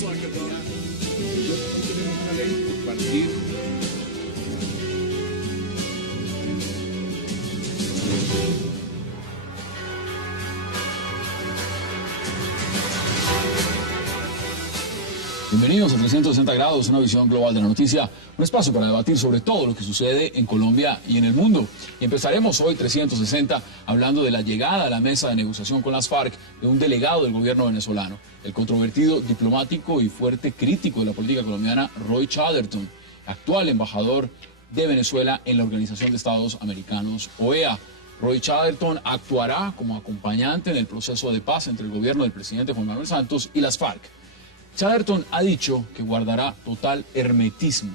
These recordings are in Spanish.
tenemos una ley por partir. Bienvenidos a 360 grados, una visión global de la noticia, un espacio para debatir sobre todo lo que sucede en Colombia y en el mundo. Y empezaremos hoy 360 hablando de la llegada a la mesa de negociación con las FARC de un delegado del gobierno venezolano, el controvertido diplomático y fuerte crítico de la política colombiana, Roy Chatterton, actual embajador de Venezuela en la Organización de Estados Americanos, OEA. Roy Chatterton actuará como acompañante en el proceso de paz entre el gobierno del presidente Juan Manuel Santos y las FARC. Chatterton ha dicho que guardará total hermetismo.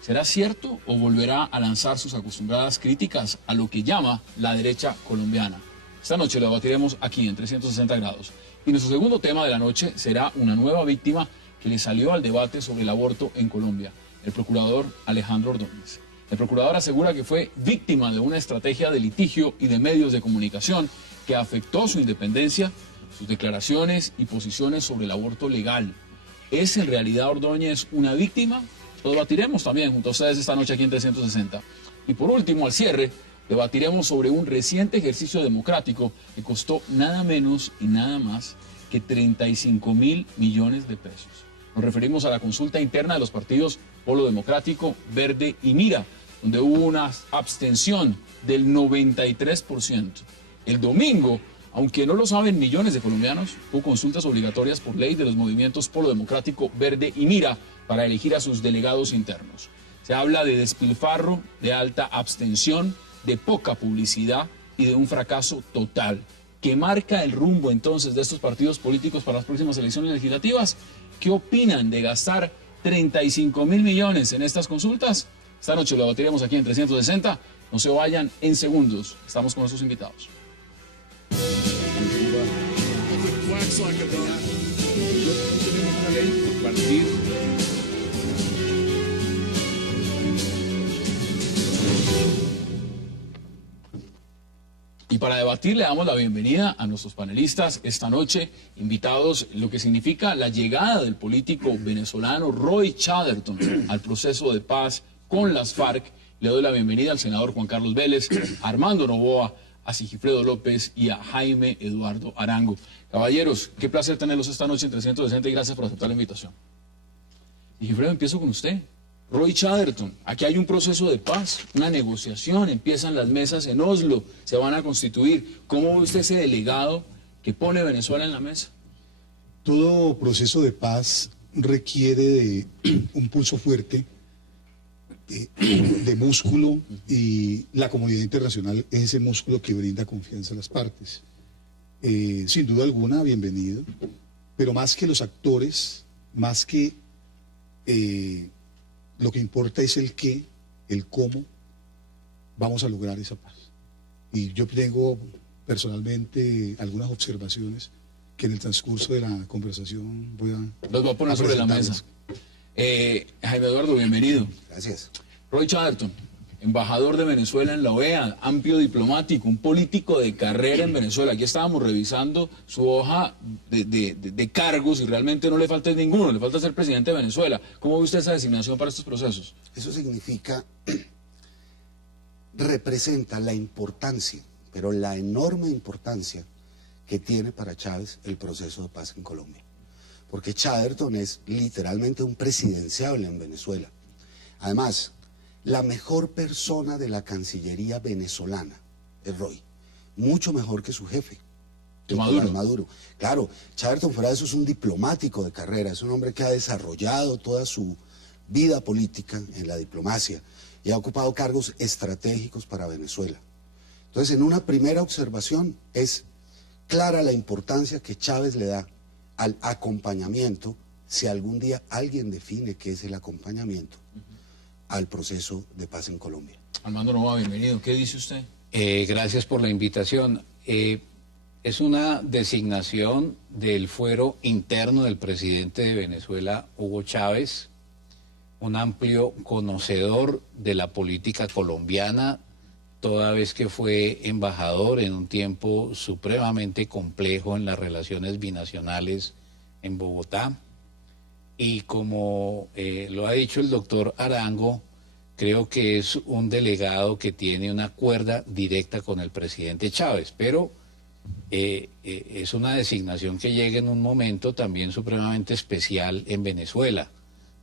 ¿Será cierto o volverá a lanzar sus acostumbradas críticas a lo que llama la derecha colombiana? Esta noche lo debatiremos aquí en 360 grados. Y nuestro segundo tema de la noche será una nueva víctima que le salió al debate sobre el aborto en Colombia, el procurador Alejandro Ordóñez. El procurador asegura que fue víctima de una estrategia de litigio y de medios de comunicación que afectó su independencia, sus declaraciones y posiciones sobre el aborto legal. ¿Es en realidad Ordóñez una víctima? Lo debatiremos también junto a ustedes esta noche aquí en 360. Y por último, al cierre, debatiremos sobre un reciente ejercicio democrático que costó nada menos y nada más que 35.000 millones de pesos. Nos referimos a la consulta interna de los partidos Polo Democrático, Verde y Mira, donde hubo una abstención del 93%. El domingo, aunque no lo saben millones de colombianos, hubo consultas obligatorias por ley de los movimientos Polo Democrático, Verde y Mira para elegir a sus delegados internos. Se habla de despilfarro, de alta abstención, de poca publicidad y de un fracaso total. ¿Qué marca el rumbo entonces de estos partidos políticos para las próximas elecciones legislativas? ¿Qué opinan de gastar 35.000 millones en estas consultas? Esta noche lo debatiremos aquí en 360. No se vayan en segundos. Estamos con nuestros invitados. Tenemos una ley por partir. Y para debatir le damos la bienvenida a nuestros panelistas esta noche, invitados, lo que significa la llegada del político venezolano Roy Chatterton al proceso de paz con las FARC. Le doy la bienvenida al senador Juan Carlos Vélez, a Armando Noboa, a Sigifredo López y a Jaime Eduardo Arango. Caballeros, qué placer tenerlos esta noche en 360 y gracias por aceptar la invitación. Sigifredo, empiezo con usted. Roy Chatterton, aquí hay un proceso de paz, una negociación, empiezan las mesas en Oslo, se van a constituir. ¿Cómo ve usted ese delegado que pone Venezuela en la mesa? Todo proceso de paz requiere de un pulso fuerte, de músculo, y la comunidad internacional es ese músculo que brinda confianza a las partes. Sin duda alguna, bienvenido, pero más que los actores, más que lo que importa es el qué, el cómo vamos a lograr esa paz. Y yo tengo personalmente algunas observaciones que en el transcurso de la conversación voy a... Los voy a poner sobre la mesa. Jaime Eduardo, bienvenido. Gracias. Roy Chatterton, embajador de Venezuela en la OEA, amplio diplomático, un político de carrera en Venezuela. Aquí estábamos revisando su hoja de cargos y realmente no le falta ninguno, le falta ser presidente de Venezuela. ¿Cómo ve usted esa designación para estos procesos? Eso significa, representa la importancia, pero la enorme importancia que tiene para Chávez el proceso de paz en Colombia. Porque Chatterton es literalmente un presidenciable en Venezuela. Además, la mejor persona de la Cancillería venezolana es Roy, mucho mejor que su jefe, Maduro. Claro, Chatterton fuera de eso es un diplomático de carrera, es un hombre que ha desarrollado toda su vida política en la diplomacia y ha ocupado cargos estratégicos para Venezuela. Entonces, en una primera observación es clara la importancia que Chávez le da al acompañamiento, si algún día alguien define qué es el acompañamiento al proceso de paz en Colombia. Armando Noboa, bienvenido. ¿Qué dice usted? Gracias por la invitación. Es una designación del fuero interno del presidente de Venezuela, Hugo Chávez, un amplio conocedor de la política colombiana, toda vez que fue embajador en un tiempo supremamente complejo en las relaciones binacionales en Bogotá. y como lo ha dicho el doctor Arango, creo que es un delegado que tiene una cuerda directa con el presidente Chávez, pero es una designación que llega en un momento también supremamente especial en Venezuela,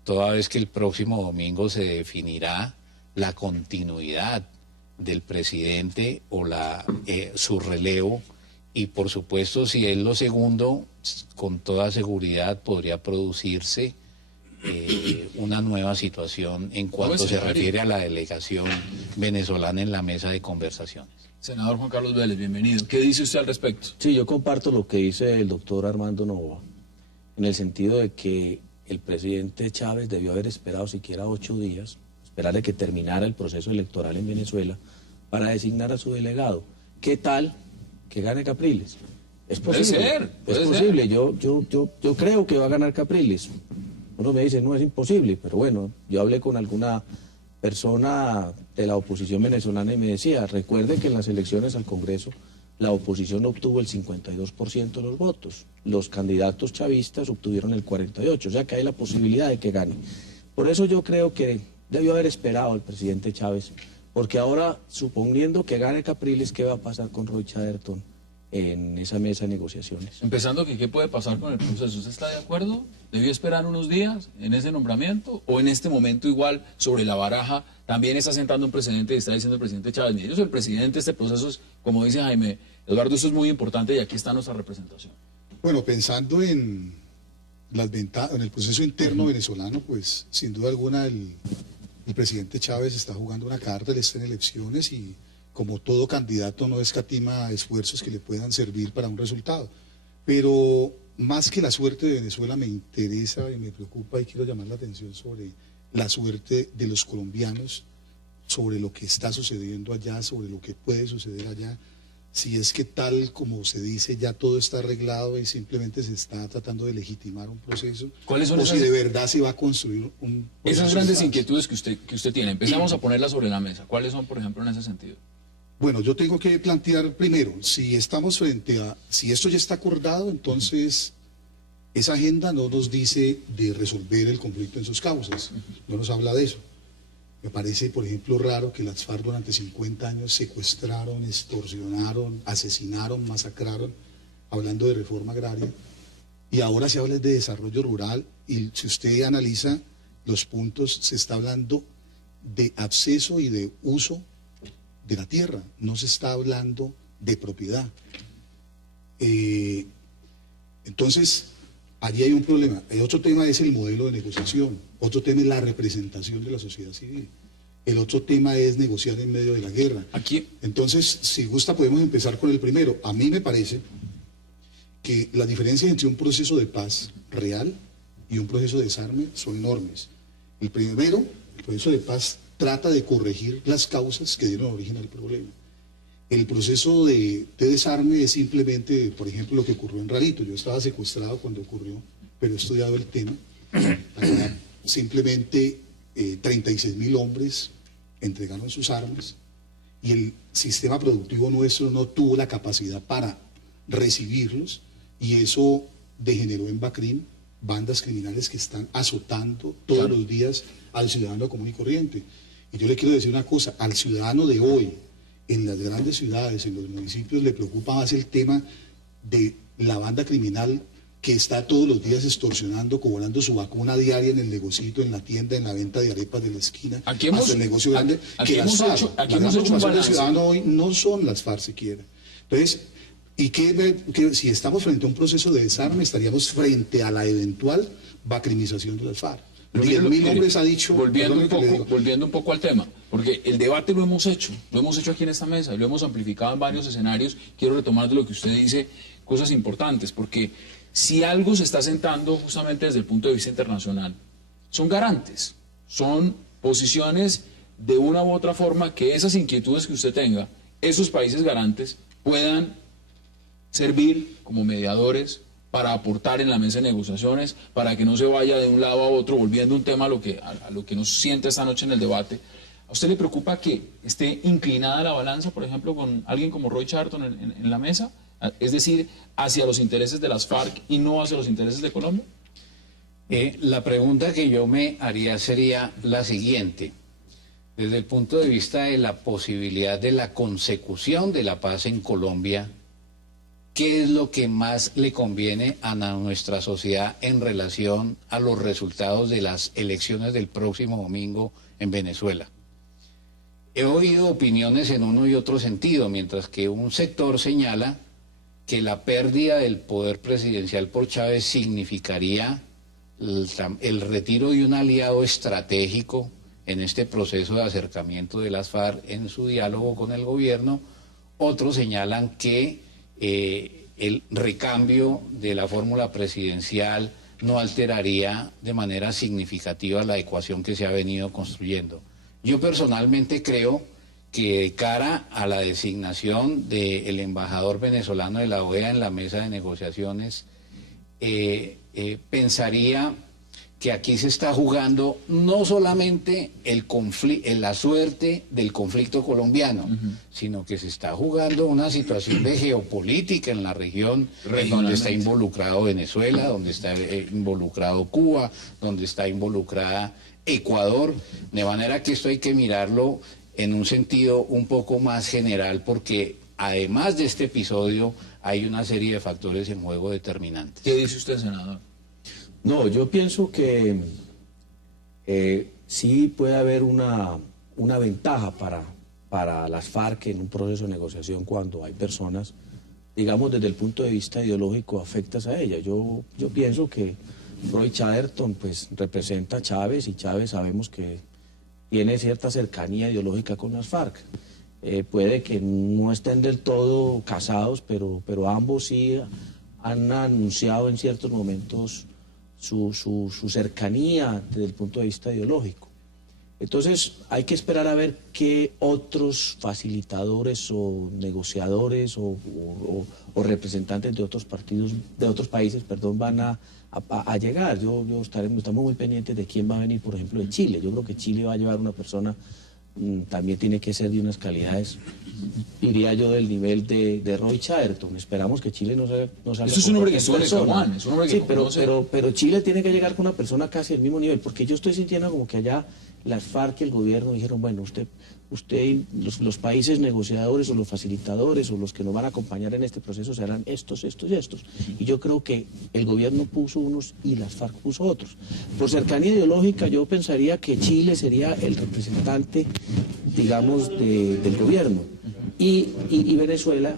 toda vez que el próximo domingo se definirá la continuidad del presidente o su relevo, y por supuesto si es lo segundo, con toda seguridad podría producirse una nueva situación en cuanto se refiere a la delegación venezolana en la mesa de conversaciones. Senador Juan Carlos Vélez, bienvenido. ¿Qué dice usted al respecto? Sí, yo comparto lo que dice el doctor Armando Novoa, en el sentido de que el presidente Chávez debió haber esperado siquiera 8 días, esperar a que terminara el proceso electoral en Venezuela para designar a su delegado. ¿Qué tal que gane Capriles? Es posible. Es posible. Yo creo que va a ganar Capriles. Uno me dice, no, es imposible, pero bueno, yo hablé con alguna persona de la oposición venezolana y me decía, recuerde que en las elecciones al Congreso la oposición obtuvo el 52% de los votos, los candidatos chavistas obtuvieron el 48%, o sea que hay la posibilidad de que gane. Por eso yo creo que debió haber esperado al presidente Chávez, porque ahora, suponiendo que gane Capriles, ¿qué va a pasar con Roy Chatterton en esa mesa de negociaciones? Empezando, ¿qué puede pasar con el proceso? ¿Usted está de acuerdo? ¿Debió esperar unos días en ese nombramiento? ¿O en este momento igual, sobre la baraja, también está sentando un precedente y está diciendo el presidente Chávez, mire, yo soy el presidente, este proceso es, como dice Jaime Eduardo, eso es muy importante y aquí está nuestra representación? Bueno, pensando en en el proceso interno venezolano, pues sin duda alguna el presidente Chávez está jugando una carta, él está en elecciones y como todo candidato no escatima esfuerzos que le puedan servir para un resultado. Pero más que la suerte de Venezuela me interesa y me preocupa y quiero llamar la atención sobre la suerte de los colombianos, sobre lo que está sucediendo allá, sobre lo que puede suceder allá. Si es que tal como se dice ya todo está arreglado y simplemente se está tratando de legitimar un proceso, ¿cuáles son o esas, si de verdad se va a construir un proceso? Esas grandes inquietudes que usted tiene, empezamos a ponerlas sobre la mesa. ¿Cuáles son, por ejemplo, en ese sentido? Bueno, yo tengo que plantear primero, si estamos si esto ya está acordado, entonces esa agenda no nos dice de resolver el conflicto en sus causas, no nos habla de eso. Me parece, por ejemplo, raro que las FARC durante 50 años secuestraron, extorsionaron, asesinaron, masacraron, hablando de reforma agraria, y ahora se habla de desarrollo rural, y si usted analiza los puntos, se está hablando de acceso y de uso de la tierra, no se está hablando de propiedad. Entonces, allí hay un problema. El otro tema es el modelo de negociación, otro tema es la representación de la sociedad civil, el otro tema es negociar en medio de la guerra. Aquí. Entonces, si gusta, podemos empezar con el primero. A mí me parece que las diferencias entre un proceso de paz real y un proceso de desarme son enormes. El primero, el proceso de paz, trata de corregir las causas que dieron origen al problema. El proceso de desarme es simplemente, por ejemplo, lo que ocurrió en Rarito. Yo estaba secuestrado cuando ocurrió, pero he estudiado el tema. Allá, simplemente 36.000 hombres entregaron sus armas y el sistema productivo nuestro no tuvo la capacidad para recibirlos y eso degeneró en BACRIM, bandas criminales que están azotando todos los días al ciudadano común y corriente. Y yo le quiero decir una cosa, al ciudadano de hoy, en las grandes ciudades, en los municipios, le preocupa más el tema de la banda criminal que está todos los días extorsionando, cobrando su vacuna diaria en el negocito, en la tienda, en la venta de arepas de la esquina, hasta el negocio grande, que las FARC. La gran preocupación del ciudadano hoy no son las FARC siquiera. Entonces, si estamos frente a un proceso de desarme, estaríamos frente a la eventual bacrimización de las FARC. 10.000 hombres ha dicho... Volviendo un poco al tema, porque el debate lo hemos hecho aquí en esta mesa, lo hemos amplificado en varios escenarios. Quiero retomar de lo que usted dice cosas importantes, porque si algo se está sentando justamente desde el punto de vista internacional, son garantes, son posiciones de una u otra forma que esas inquietudes que usted tenga, esos países garantes puedan servir como mediadores para aportar en la mesa de negociaciones, para que no se vaya de un lado a otro, volviendo un tema a lo que nos sienta esta noche en el debate. ¿A usted le preocupa que esté inclinada la balanza, por ejemplo, con alguien como Roy Chatterton en la mesa? Es decir, hacia los intereses de las FARC y no hacia los intereses de Colombia. La pregunta que yo me haría sería la siguiente. Desde el punto de vista de la posibilidad de la consecución de la paz en Colombia, ¿qué es lo que más le conviene a nuestra sociedad en relación a los resultados de las elecciones del próximo domingo en Venezuela? He oído opiniones en uno y otro sentido, mientras que un sector señala que la pérdida del poder presidencial por Chávez significaría el retiro de un aliado estratégico en este proceso de acercamiento de las FARC en su diálogo con el gobierno. Otros señalan que el recambio de la fórmula presidencial no alteraría de manera significativa la ecuación que se ha venido construyendo. Yo personalmente creo que de cara a la designación del embajador venezolano de la OEA en la mesa de negociaciones, pensaría que aquí se está jugando no solamente la suerte del conflicto colombiano, sino que se está jugando una situación de geopolítica en la región, donde está involucrado Venezuela, donde está involucrado Cuba, donde está involucrada Ecuador, de manera que esto hay que mirarlo en un sentido un poco más general, porque además de este episodio hay una serie de factores en juego determinantes. ¿Qué dice usted, senador? No, yo pienso que sí puede haber una ventaja para las FARC en un proceso de negociación cuando hay personas, digamos, desde el punto de vista ideológico afectas a ella. Yo pienso que Roy Chatterton pues representa a Chávez, y Chávez sabemos que tiene cierta cercanía ideológica con las FARC. Puede que no estén del todo casados, pero ambos sí han anunciado en ciertos momentos su cercanía desde el punto de vista ideológico. Entonces hay que esperar a ver qué otros facilitadores o negociadores o representantes de otros partidos, de otros países, van a llegar. Estamos muy pendientes de quién va a venir, por ejemplo, de Chile. Yo creo que Chile va a llevar una persona, también tiene que ser de unas calidades, diría yo, del nivel de Roy Chatterton. Esperamos que Chile no salga. Eso es un hombre que estuvo en el Caguán, es un hombre que sí, pero Chile tiene que llegar con una persona casi al mismo nivel, porque yo estoy sintiendo como que allá las FARC y el gobierno dijeron, bueno, usted los países negociadores o los facilitadores o los que nos van a acompañar en este proceso serán estos y estos. Y yo creo que el gobierno puso unos y las FARC puso otros. Por cercanía ideológica yo pensaría que Chile sería el representante, digamos, del gobierno y Venezuela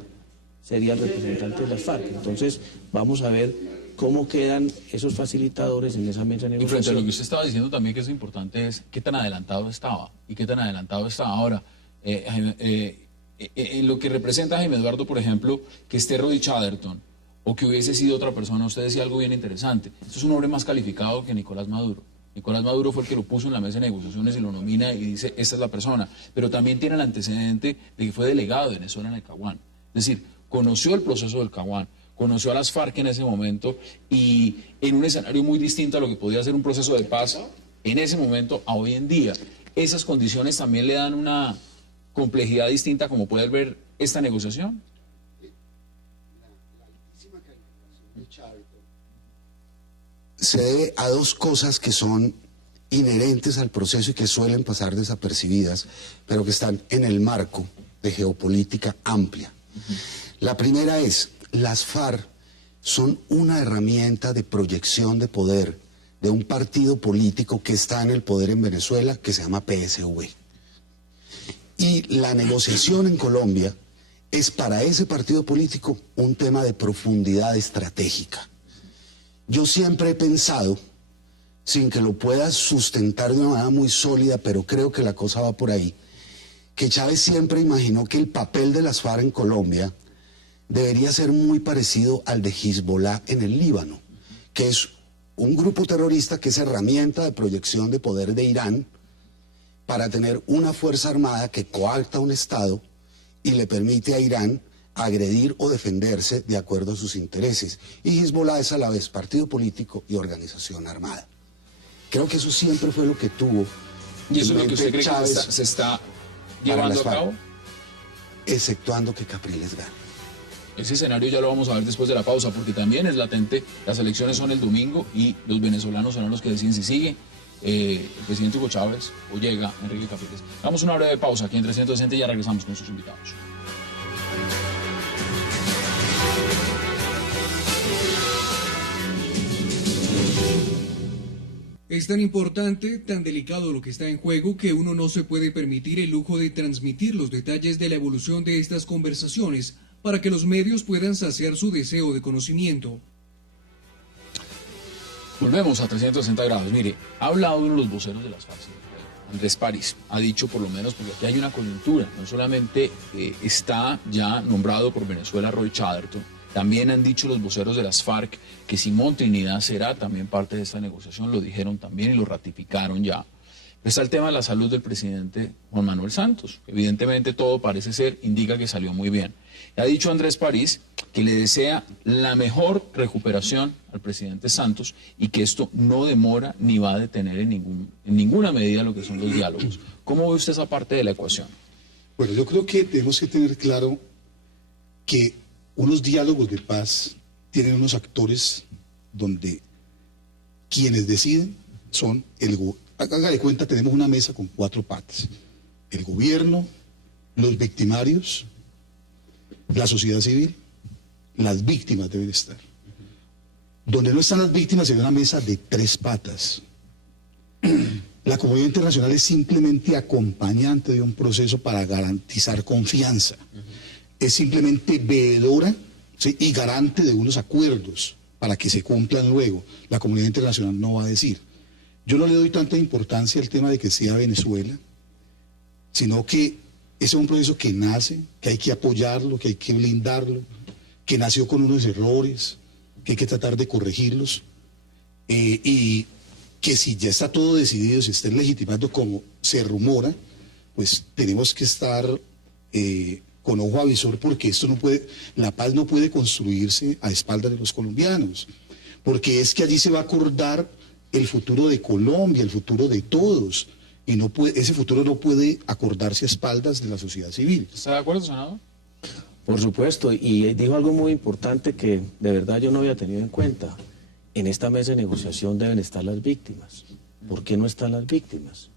sería el representante de las FARC. Entonces vamos a ver cómo quedan esos facilitadores en esa mesa de negociación. Y frente a lo que usted estaba diciendo también, que es importante, es qué tan adelantado estaba y qué tan adelantado está ahora. En lo que representa a Jaime Eduardo, por ejemplo, que esté Roy Chatterton o que hubiese sido otra persona, usted decía algo bien interesante. Esto es un hombre más calificado que Nicolás Maduro. Nicolás Maduro fue el que lo puso en la mesa de negociaciones y lo nomina y dice, esta es la persona. Pero también tiene el antecedente de que fue delegado de Venezuela en el Caguán. Es decir, conoció el proceso del Caguán, conoció a las FARC en ese momento y en un escenario muy distinto a lo que podía ser un proceso de paz en ese momento a hoy en día. Esas condiciones también le dan una complejidad distinta como poder ver esta negociación. La altísima calificación de Chatterton se debe a dos cosas que son inherentes al proceso y que suelen pasar desapercibidas, pero que están en el marco de geopolítica amplia. La primera es, las FARC son una herramienta de proyección de poder de un partido político que está en el poder en Venezuela, que se llama PSV. Y la negociación en Colombia es para ese partido político un tema de profundidad estratégica. Yo siempre he pensado, sin que lo pueda sustentar de una manera muy sólida, pero creo que la cosa va por ahí, que Chávez siempre imaginó que el papel de las FARC en Colombia debería ser muy parecido al de Hezbollah en el Líbano, que es un grupo terrorista que es herramienta de proyección de poder de Irán para tener una fuerza armada que coacta a un Estado y le permite a Irán agredir o defenderse de acuerdo a sus intereses. Y Hezbollah es a la vez partido político y organización armada. Creo que eso siempre fue lo que tuvo. ¿Y eso es lo que usted cree Chávez que se está llevando a cabo? Exceptuando que Capriles gane. Ese escenario ya lo vamos a ver después de la pausa, porque también es latente, las elecciones son el domingo y los venezolanos son los que deciden si sigue el presidente Hugo Chávez o llega Enrique Capriles. Damos una breve pausa aquí en 360 y ya regresamos con sus invitados. Es tan importante, tan delicado lo que está en juego, que uno no se puede permitir el lujo de transmitir los detalles de la evolución de estas conversaciones para que los medios puedan saciar su deseo de conocimiento. Volvemos a 360 grados. Mire, ha hablado uno de los voceros de las FARC, Andrés París, ha dicho por lo menos, porque aquí hay una coyuntura, no solamente está ya nombrado por Venezuela Roy Chatterton, también han dicho los voceros de las FARC que Simón Trinidad será también parte de esta negociación, lo dijeron también y lo ratificaron ya. Está el tema de la salud del presidente Juan Manuel Santos. Evidentemente todo parece ser, indica que salió muy bien. Ha dicho Andrés París que le desea la mejor recuperación al presidente Santos y que esto no demora ni va a detener en ninguna medida lo que son los diálogos. ¿Cómo ve usted esa parte de la ecuación? Bueno, yo creo que tenemos que tener claro que unos diálogos de paz tienen unos actores donde quienes deciden son haga de cuenta, tenemos una mesa con 4 patas. El gobierno, los victimarios, la sociedad civil, las víctimas deben estar. Donde no están las víctimas hay una mesa de 3 patas. La comunidad internacional es simplemente acompañante de un proceso para garantizar confianza. Es simplemente veedora, ¿sí?, y garante de unos acuerdos para que se cumplan luego. La comunidad internacional no va a decir. Yo no le doy tanta importancia al tema de que sea Venezuela, sino que ese es un proceso que nace, que hay que apoyarlo, que hay que blindarlo, que nació con unos errores, que hay que tratar de corregirlos, y que si ya está todo decidido, si está legitimando como se rumora, pues tenemos que estar con ojo avisor, porque esto no puede, la paz no puede construirse a espaldas de los colombianos, porque es que allí se va a acordar el futuro de Colombia, el futuro de todos, y no puede, ese futuro no puede acordarse a espaldas de la sociedad civil. ¿Está de acuerdo, senador? Por supuesto, y dijo algo muy importante que de verdad yo no había tenido en cuenta. En esta mesa de negociación deben estar las víctimas. ¿Por qué no están las víctimas?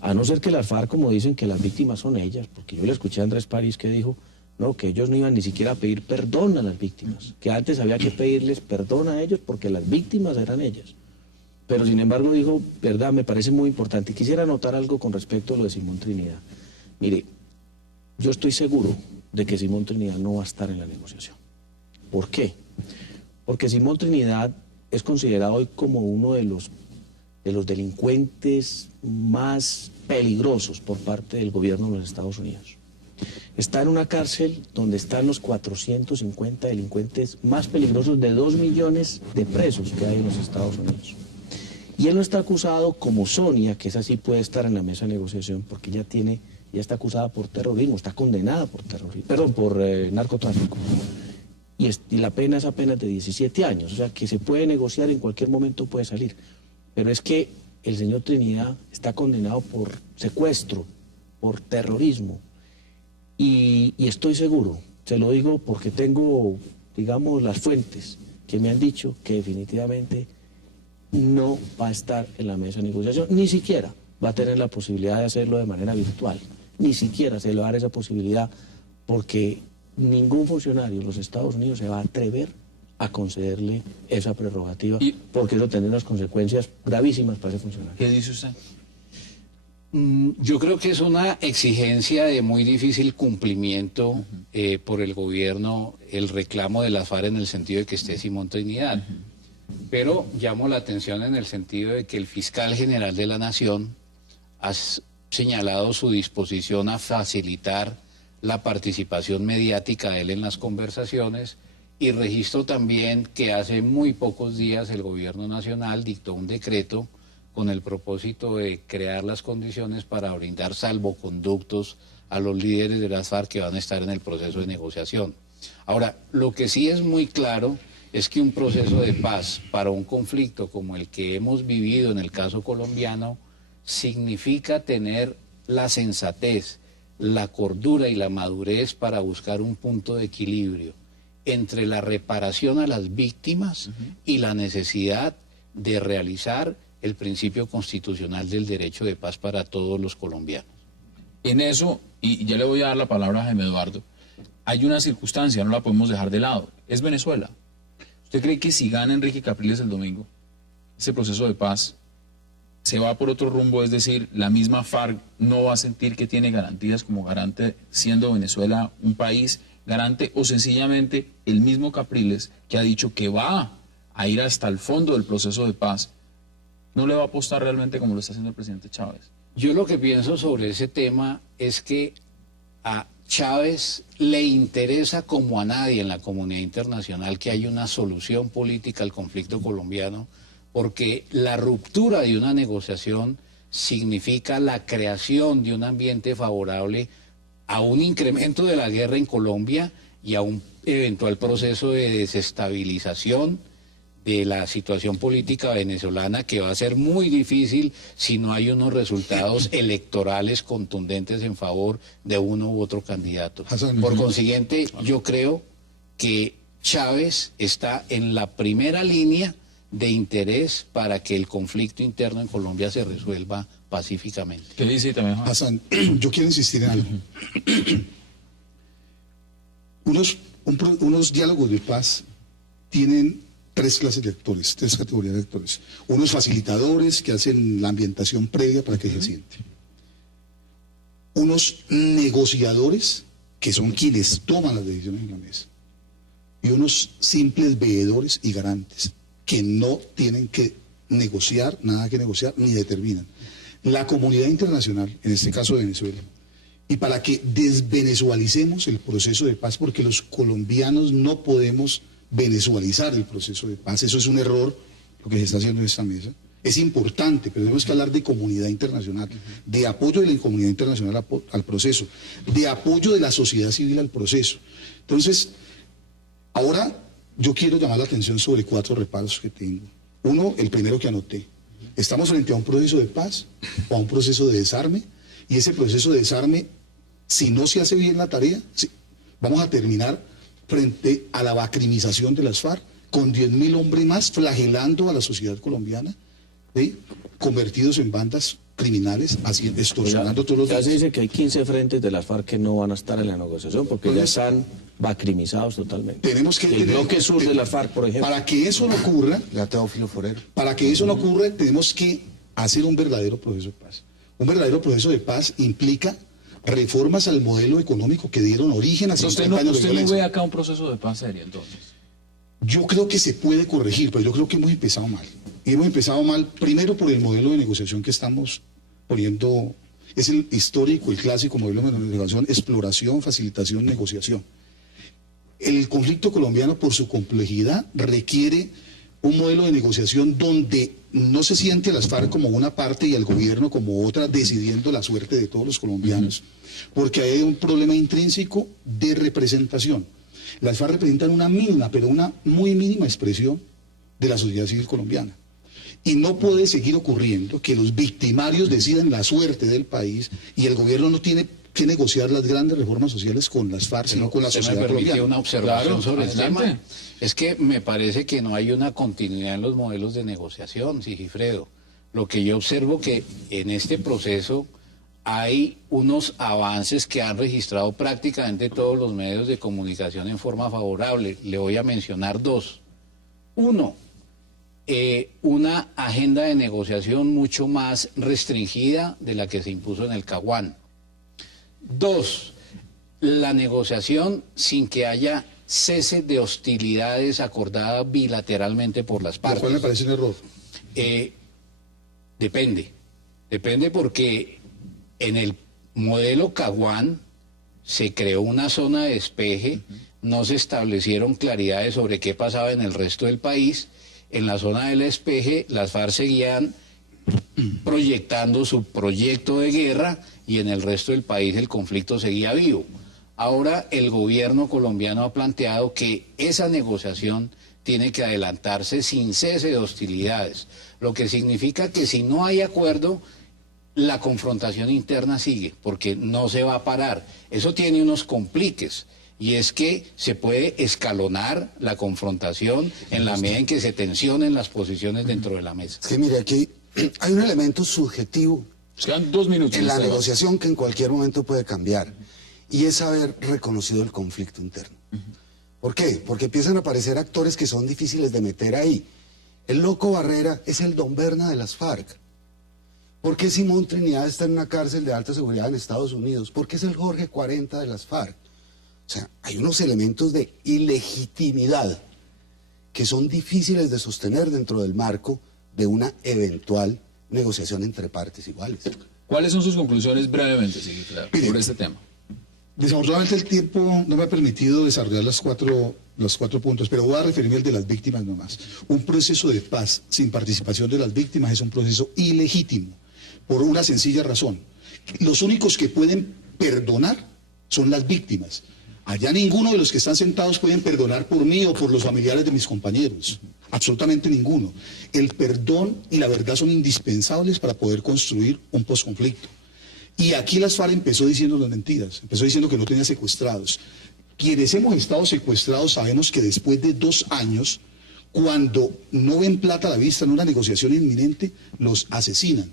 A no ser que las FARC, como dicen, que las víctimas son ellas, porque yo le escuché a Andrés París que dijo, no, que ellos no iban ni siquiera a pedir perdón a las víctimas, que antes había que pedirles perdón a ellos porque las víctimas eran ellas. Pero sin embargo dijo, verdad, me parece muy importante. Quisiera anotar algo con respecto a lo de Simón Trinidad. Mire, yo estoy seguro de que Simón Trinidad no va a estar en la negociación. ¿Por qué? Porque Simón Trinidad es considerado hoy como uno de los delincuentes más peligrosos por parte del gobierno de los Estados Unidos. Está en una cárcel donde están los 450 delincuentes más peligrosos de 2 millones de presos que hay en los Estados Unidos. Y él no está acusado como Sonia, que esa sí puede estar en la mesa de negociación, porque ya está acusada por terrorismo, está condenada por terrorismo, perdón, por narcotráfico. Y la pena es apenas de 17 años, o sea que se puede negociar, en cualquier momento puede salir. Pero es que el señor Trinidad está condenado por secuestro, por terrorismo. Y estoy seguro, se lo digo porque tengo, digamos, las fuentes que me han dicho que definitivamente no va a estar en la mesa de negociación, ni siquiera va a tener la posibilidad de hacerlo de manera virtual, ni siquiera se le va a dar esa posibilidad, porque ningún funcionario de los Estados Unidos se va a atrever a concederle esa prerrogativa, porque eso tendrá unas consecuencias gravísimas para ese funcionario. ¿Qué dice usted? Yo creo que es una exigencia de muy difícil cumplimiento por el gobierno, el reclamo de las FARC en el sentido de que esté Simón Trinidad. Pero llamo la atención en el sentido de que el fiscal general de la Nación ha señalado su disposición a facilitar la participación mediática de él en las conversaciones, y registro también que hace muy pocos días el gobierno nacional dictó un decreto con el propósito de crear las condiciones para brindar salvoconductos a los líderes de las FARC que van a estar en el proceso de negociación. Ahora, lo que sí es muy claro es que un proceso de paz para un conflicto como el que hemos vivido en el caso colombiano significa tener la sensatez, la cordura y la madurez para buscar un punto de equilibrio entre la reparación a las víctimas y la necesidad de realizar el principio constitucional del derecho de paz para todos los colombianos. En eso, y ya le voy a dar la palabra a Jaime Eduardo, hay una circunstancia, no la podemos dejar de lado, es Venezuela. ¿Usted cree que si gana Enrique Capriles el domingo, ese proceso de paz se va por otro rumbo? Es decir, la misma FARC no va a sentir que tiene garantías como garante, siendo Venezuela un país garante, o sencillamente el mismo Capriles, que ha dicho que va a ir hasta el fondo del proceso de paz, no le va a apostar realmente como lo está haciendo el presidente Chávez? Yo lo que pienso sobre ese tema es que a Chávez le interesa como a nadie en la comunidad internacional que haya una solución política al conflicto colombiano, porque la ruptura de una negociación significa la creación de un ambiente favorable a un incremento de la guerra en Colombia y a un eventual proceso de desestabilización de la situación política venezolana, que va a ser muy difícil si no hay unos resultados electorales contundentes en favor de uno u otro candidato. Por consiguiente, yo creo que Chávez está en la primera línea de interés para que el conflicto interno en Colombia se resuelva pacíficamente. ¿Qué dice también, Juan? Hassan, yo quiero insistir en algo. Unos diálogos de paz tienen tres clases de actores, tres categorías de actores. Unos facilitadores que hacen la ambientación previa para que se siente. Unos negociadores que son quienes toman las decisiones en la mesa. Y unos simples veedores y garantes que no tienen que negociar, nada que negociar, ni determinan. La comunidad internacional, en este caso Venezuela, y para que desvenezualicemos el proceso de paz, porque los colombianos no podemos venezualizar el proceso de paz, eso es un error lo que se está haciendo en esta mesa. Es importante, pero tenemos que hablar de comunidad internacional, de apoyo de la comunidad internacional al proceso, de apoyo de la sociedad civil al proceso. Entonces, ahora yo quiero llamar la atención sobre 4 reparos que tengo. Uno, el primero que anoté. Estamos frente a un proceso de paz o a un proceso de desarme, y ese proceso de desarme, si no se hace bien la tarea, vamos a terminar frente a la bacrimización de las FARC, con 10.000 hombres más flagelando a la sociedad colombiana, ¿sí?, convertidos en bandas criminales, extorsionando todos los días. Ya se dice que hay 15 frentes de las FARC que no van a estar en la negociación porque ya están bacrimizados totalmente. Tenemos que el bloque sur de las FARC, por ejemplo. Para que eso no ocurra, tenemos que hacer un verdadero proceso de paz. Un verdadero proceso de paz implica reformas al modelo económico que dieron origen a 50 años de violencia. ¿Usted no ve acá un proceso de paz serio, entonces? Yo creo que se puede corregir, pero yo creo que hemos empezado mal. Y hemos empezado mal primero por el modelo de negociación que estamos poniendo. Es el histórico, el clásico modelo de negociación: exploración, facilitación, negociación. El conflicto colombiano, por su complejidad, requiere un modelo de negociación donde no se siente a las FARC como una parte y al gobierno como otra, decidiendo la suerte de todos los colombianos, porque hay un problema intrínseco de representación. Las FARC representan una mínima, pero una muy mínima expresión de la sociedad civil colombiana. Y no puede seguir ocurriendo que los victimarios decidan la suerte del país y el gobierno no tiene que negociar las grandes reformas sociales con las FARC, sino con la sociedad colombiana. Una observación sobre el tema. Es que me parece que no hay una continuidad en los modelos de negociación, Sigifredo. Lo que yo observo que en este proceso hay unos avances que han registrado prácticamente todos los medios de comunicación en forma favorable. Le voy a mencionar 2. Uno, una agenda de negociación mucho más restringida de la que se impuso en el Caguán. 2, la negociación sin que haya cese de hostilidades acordada bilateralmente por las partes. ¿Cuál me parece un error? Depende porque en el modelo Caguán se creó una zona de despeje, no se establecieron claridades sobre qué pasaba en el resto del país. En la zona del despeje las FARC seguían proyectando su proyecto de guerra y en el resto del país el conflicto seguía vivo. Ahora el gobierno colombiano ha planteado que esa negociación tiene que adelantarse sin cese de hostilidades, lo que significa que si no hay acuerdo, la confrontación interna sigue, porque no se va a parar. Eso tiene unos compliques. y es que se puede escalonar la confrontación en la medida en que se tensionen las posiciones dentro de la mesa. Es que mire, aquí hay un elemento subjetivo Quedan 2 minutos. en la Esteban. negociación que en cualquier momento puede cambiar, y es haber reconocido el conflicto interno. ¿Por qué? Porque empiezan a aparecer actores que son difíciles de meter ahí. El loco Barrera es el Don Berna de las FARC. ¿Por qué Simón Trinidad está en una cárcel de alta seguridad en Estados Unidos? ¿Por qué es el Jorge 40 de las FARC? O sea, hay unos elementos de ilegitimidad que son difíciles de sostener dentro del marco de una eventual negociación entre partes iguales. ¿Cuáles son sus conclusiones brevemente, Sigifredo, sobre este tema? Desafortunadamente el tiempo no me ha permitido desarrollar los cuatro puntos, pero voy a referirme al de las víctimas nomás. Un proceso de paz sin participación de las víctimas es un proceso ilegítimo, por una sencilla razón. Los únicos que pueden perdonar son las víctimas. Allá ninguno de los que están sentados pueden perdonar por mí o por los familiares de mis compañeros. Absolutamente ninguno. El perdón y la verdad son indispensables para poder construir un posconflicto. Y aquí las FARC empezó diciendo las mentiras, empezó diciendo que no tenía secuestrados. Quienes hemos estado secuestrados sabemos que después de 2 años, cuando no ven plata a la vista en una negociación inminente, los asesinan.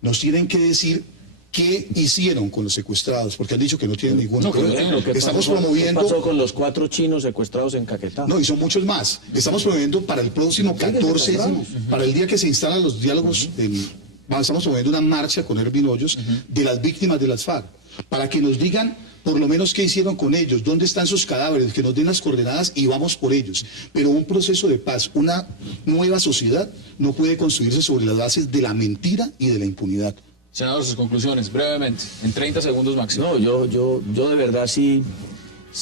Nos tienen que decir qué hicieron con los secuestrados, porque han dicho que no tienen ninguna prueba. Estamos promoviendo... ¿Qué pasó con los 4 chinos secuestrados en Caquetá? No, y son muchos más. Estamos promoviendo para el próximo 14, para el día que se instalan los diálogos, estamos promoviendo una marcha con Ervin Hoyos de las víctimas de las FARC, para que nos digan por lo menos qué hicieron con ellos, dónde están sus cadáveres, que nos den las coordenadas y vamos por ellos. Pero un proceso de paz, una nueva sociedad, no puede construirse sobre las bases de la mentira y de la impunidad. Senador, sus conclusiones, brevemente, en 30 segundos máximo. No, yo de verdad sí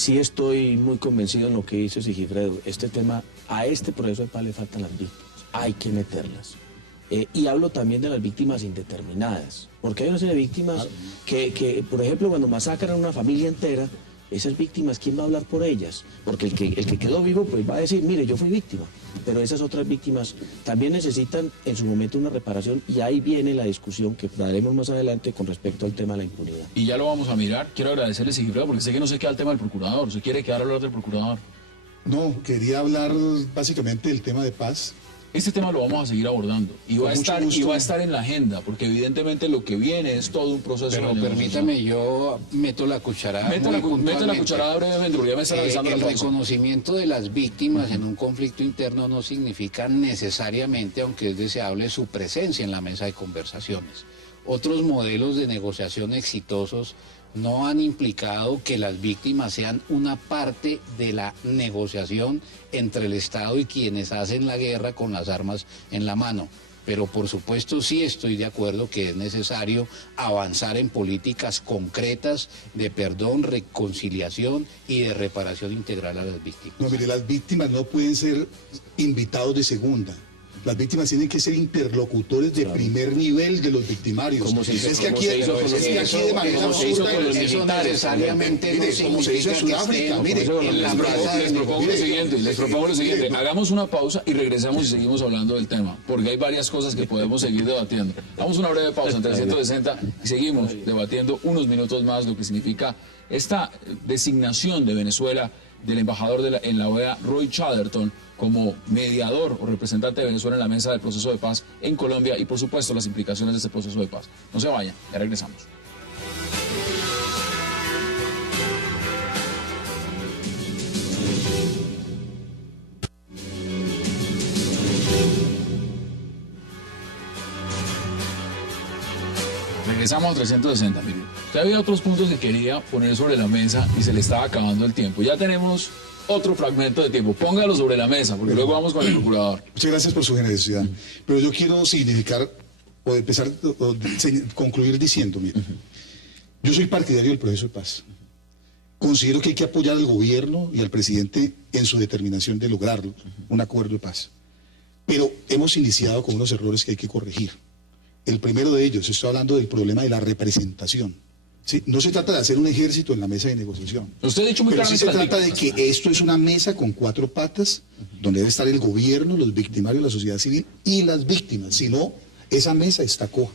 estoy muy convencido en lo que dice Sigifredo. Este tema, a este proceso de paz le faltan las víctimas, hay que meterlas. Y hablo también de las víctimas indeterminadas, porque hay una serie de víctimas que, por ejemplo, cuando masacran a una familia entera, esas víctimas, ¿quién va a hablar por ellas? Porque el que quedó vivo pues va a decir, mire, yo fui víctima, pero esas otras víctimas también necesitan en su momento una reparación, y ahí viene la discusión que daremos más adelante con respecto al tema de la impunidad. Y ya lo vamos a mirar. Quiero agradecerle, Sigifredo, porque sé que no se queda el tema del procurador, se quiere quedar a hablar del procurador. No, quería hablar básicamente del tema de paz. Este tema lo vamos a seguir abordando y va a estar en la agenda, porque evidentemente lo que viene es todo un proceso. Pero de permítame, yo meto la cucharada. Meta la cucharada brevemente, porque ya me está revisando el la pausa. reconocimiento de las víctimas en un conflicto interno no significa necesariamente, aunque es deseable, su presencia en la mesa de conversaciones. Otros modelos de negociación exitosos no han implicado que las víctimas sean una parte de la negociación entre el Estado y quienes hacen la guerra con las armas en la mano. Pero por supuesto sí estoy de acuerdo que es necesario avanzar en políticas concretas de perdón, reconciliación y de reparación integral a las víctimas. No, mire, las víctimas no pueden ser invitados de segunda. Las víctimas tienen que ser interlocutores de primer nivel de los victimarios. Como se hizo aquí de manera absurda, eso necesariamente no como se hizo en significa Sudáfrica. que Mire, les propongo lo siguiente, hagamos una pausa y regresamos y seguimos hablando del tema, porque hay varias cosas que podemos seguir debatiendo. Damos una breve pausa en 360 y seguimos debatiendo unos minutos más lo que significa esta designación de Venezuela del embajador en la OEA, Roy Chatterton, como mediador o representante de Venezuela en la mesa del proceso de paz en Colombia, y por supuesto las implicaciones de ese proceso de paz. No se vayan, ya regresamos. Regresamos a 360, mire. Ya había otros puntos que quería poner sobre la mesa y se le estaba acabando el tiempo. Ya tenemos otro fragmento de tiempo. Póngalo sobre la mesa, porque luego vamos con el procurador. Muchas gracias por su generosidad. Pero yo quiero concluir diciendo, mira, yo soy partidario del proceso de paz. Considero que hay que apoyar al gobierno y al presidente en su determinación de lograrlo, un acuerdo de paz. Pero hemos iniciado con unos errores que hay que corregir. El primero de ellos, estoy hablando del problema de la representación. ¿Sí? No se trata de hacer un ejército en la mesa de negociación. Usted ha dicho muy pero sí claramente se trata de que esto es una mesa con 4 patas, donde debe estar el gobierno, los victimarios, la sociedad civil y las víctimas. Si no, esa mesa está coja.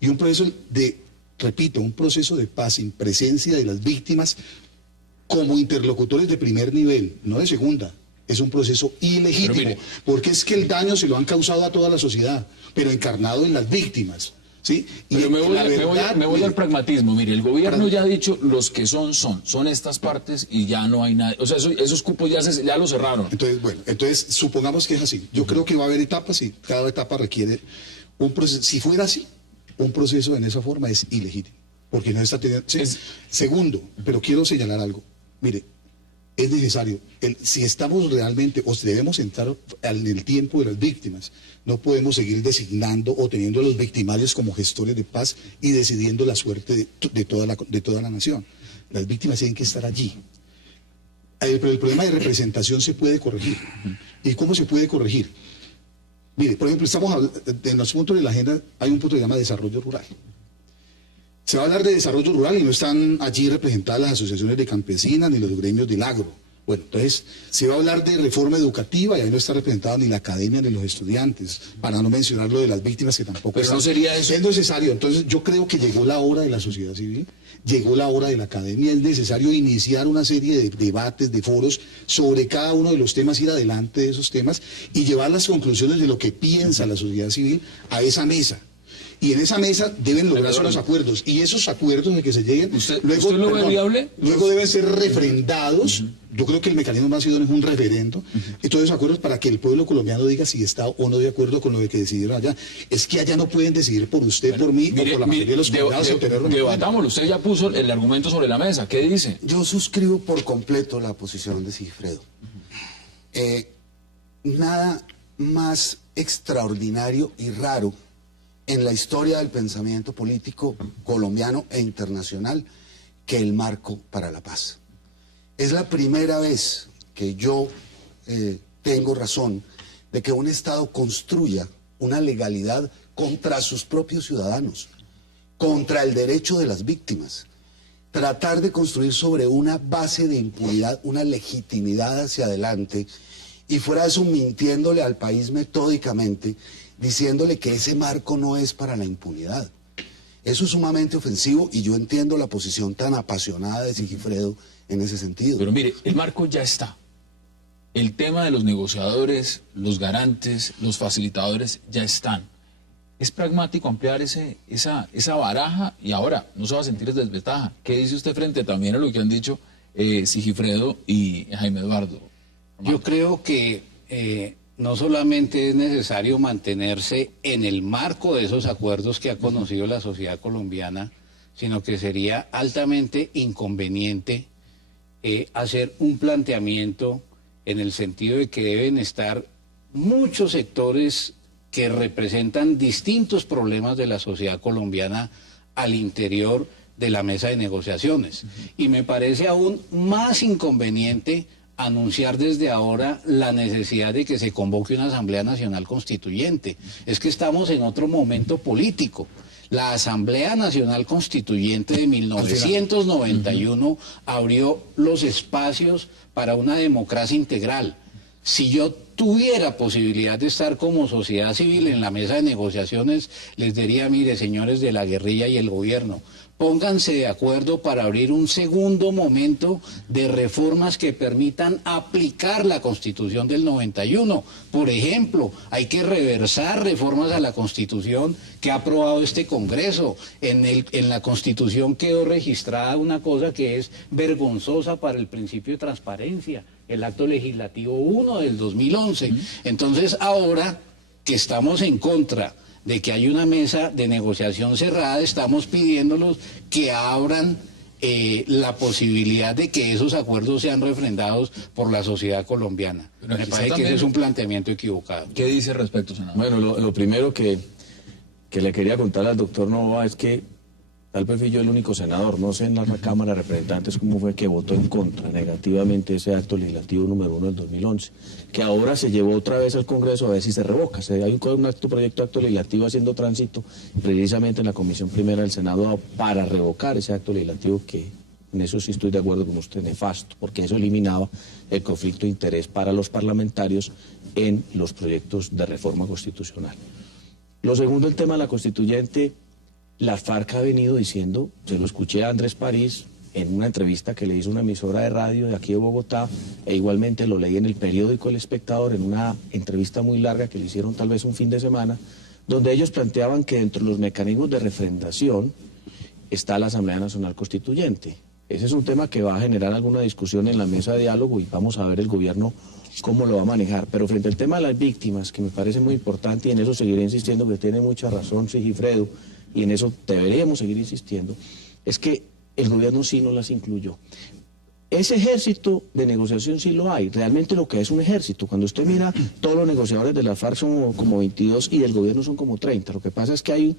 Y un proceso de, repito, un proceso de paz sin presencia de las víctimas como interlocutores de primer nivel, no de segunda. Es un proceso ilegítimo, porque es que el daño se lo han causado a toda la sociedad, pero encarnado en las víctimas. ¿Sí? Pero me voy al pragmatismo. Mire, el gobierno ya ha dicho, los que son estas partes y ya no hay nada. O sea, esos cupos ya los cerraron. Entonces, bueno, supongamos que es así. Yo creo que va a haber etapas y cada etapa requiere un proceso. Si fuera así, un proceso en esa forma es ilegítimo, porque no está teniendo... ¿sí? Segundo, pero quiero señalar algo. Mire, es necesario, si estamos realmente, o debemos entrar en el tiempo de las víctimas, no podemos seguir designando o teniendo a los victimarios como gestores de paz y decidiendo la suerte de toda la nación. Las víctimas tienen que estar allí. Pero el problema de representación se puede corregir. ¿Y cómo se puede corregir? Mire, por ejemplo, en los puntos de la agenda hay un punto que se llama desarrollo rural. Se va a hablar de desarrollo rural y no están allí representadas las asociaciones de campesinas ni los gremios del agro. Bueno, entonces se va a hablar de reforma educativa y ahí no está representada ni la academia ni los estudiantes, para no mencionar lo de las víctimas que tampoco pero no sería eso. Es necesario. Entonces yo creo que llegó la hora de la sociedad civil, llegó la hora de la academia, es necesario iniciar una serie de debates, de foros sobre cada uno de los temas, ir adelante de esos temas y llevar las conclusiones de lo que piensa la sociedad civil a esa mesa. Y en esa mesa deben lograrse los acuerdos. Y esos acuerdos de que se lleguen... ¿Usted lo ve viable? Luego deben ser refrendados. Yo creo que el mecanismo más idóneo es un referendo. Y todos esos acuerdos para que el pueblo colombiano diga si está o no de acuerdo con lo que decidieron allá. Es que allá no pueden decidir por usted, por mí, o por la mayoría de los colombianos. Debatámoslo. Usted ya puso el argumento sobre la mesa. ¿Qué dice? Yo suscribo por completo la posición de Sigifredo. Nada más extraordinario y raro en la historia del pensamiento político colombiano e internacional que el marco para la paz. Es la primera vez que yo tengo razón de que un Estado construya una legalidad contra sus propios ciudadanos, contra el derecho de las víctimas. Tratar de construir sobre una base de impunidad, una legitimidad hacia adelante, y fuera de eso mintiéndole al país metódicamente, diciéndole que ese marco no es para la impunidad. Eso es sumamente ofensivo y yo entiendo la posición tan apasionada de Sigifredo en ese sentido. Pero mire, el marco ya está. El tema de los negociadores, los garantes, los facilitadores ya están. Es pragmático ampliar esa baraja y ahora no se va a sentir desventaja. ¿Qué dice usted frente también a lo que han dicho Sigifredo y Jaime Eduardo? Yo creo que no solamente es necesario mantenerse en el marco de esos acuerdos que ha conocido la sociedad colombiana, sino que sería altamente inconveniente hacer un planteamiento en el sentido de que deben estar muchos sectores que representan distintos problemas de la sociedad colombiana al interior de la mesa de negociaciones. Y me parece aún más inconveniente anunciar desde ahora la necesidad de que se convoque una Asamblea Nacional Constituyente. Es que estamos en otro momento político. La Asamblea Nacional Constituyente de 1991 abrió los espacios para una democracia integral. Si yo tuviera posibilidad de estar como sociedad civil en la mesa de negociaciones, les diría, mire, señores de la guerrilla y el gobierno, pónganse de acuerdo para abrir un segundo momento de reformas que permitan aplicar la Constitución del 91. Por ejemplo, hay que reversar reformas a la Constitución que ha aprobado este Congreso. En la Constitución quedó registrada una cosa que es vergonzosa para el principio de transparencia, el Acto Legislativo 1 del 2011. Entonces, ahora que estamos en contra de que hay una mesa de negociación cerrada, estamos pidiéndolos que abran la posibilidad de que esos acuerdos sean refrendados por la sociedad colombiana. Pero me parece que ese es un planteamiento equivocado. ¿Qué dice respecto, senador? Bueno, lo primero que le quería contar al doctor Novoa es que tal vez fui yo el único senador, no sé en la Cámara de Representantes cómo fue que votó en contra negativamente ese acto legislativo número 1 del 2011, que ahora se llevó otra vez al Congreso a ver si se revoca. Hay un proyecto de acto legislativo haciendo tránsito precisamente en la Comisión Primera del Senado para revocar ese acto legislativo que en eso sí estoy de acuerdo con usted, nefasto, porque eso eliminaba el conflicto de interés para los parlamentarios en los proyectos de reforma constitucional. Lo segundo, el tema de la constituyente. La FARC ha venido diciendo, se lo escuché a Andrés París, en una entrevista que le hizo una emisora de radio de aquí de Bogotá, e igualmente lo leí en el periódico El Espectador, en una entrevista muy larga que le hicieron tal vez un fin de semana, donde ellos planteaban que dentro de los mecanismos de refrendación está la Asamblea Nacional Constituyente. Ese es un tema que va a generar alguna discusión en la mesa de diálogo y vamos a ver el gobierno cómo lo va a manejar. Pero frente al tema de las víctimas, que me parece muy importante y en eso seguiré insistiendo, que tiene mucha razón Sigifredo, y en eso deberíamos seguir insistiendo, es que el gobierno sí no las incluyó. Ese ejército de negociación sí lo hay, realmente lo que es un ejército. Cuando usted mira, todos los negociadores de la FARC son como 22 y del gobierno son como 30. Lo que pasa es que hay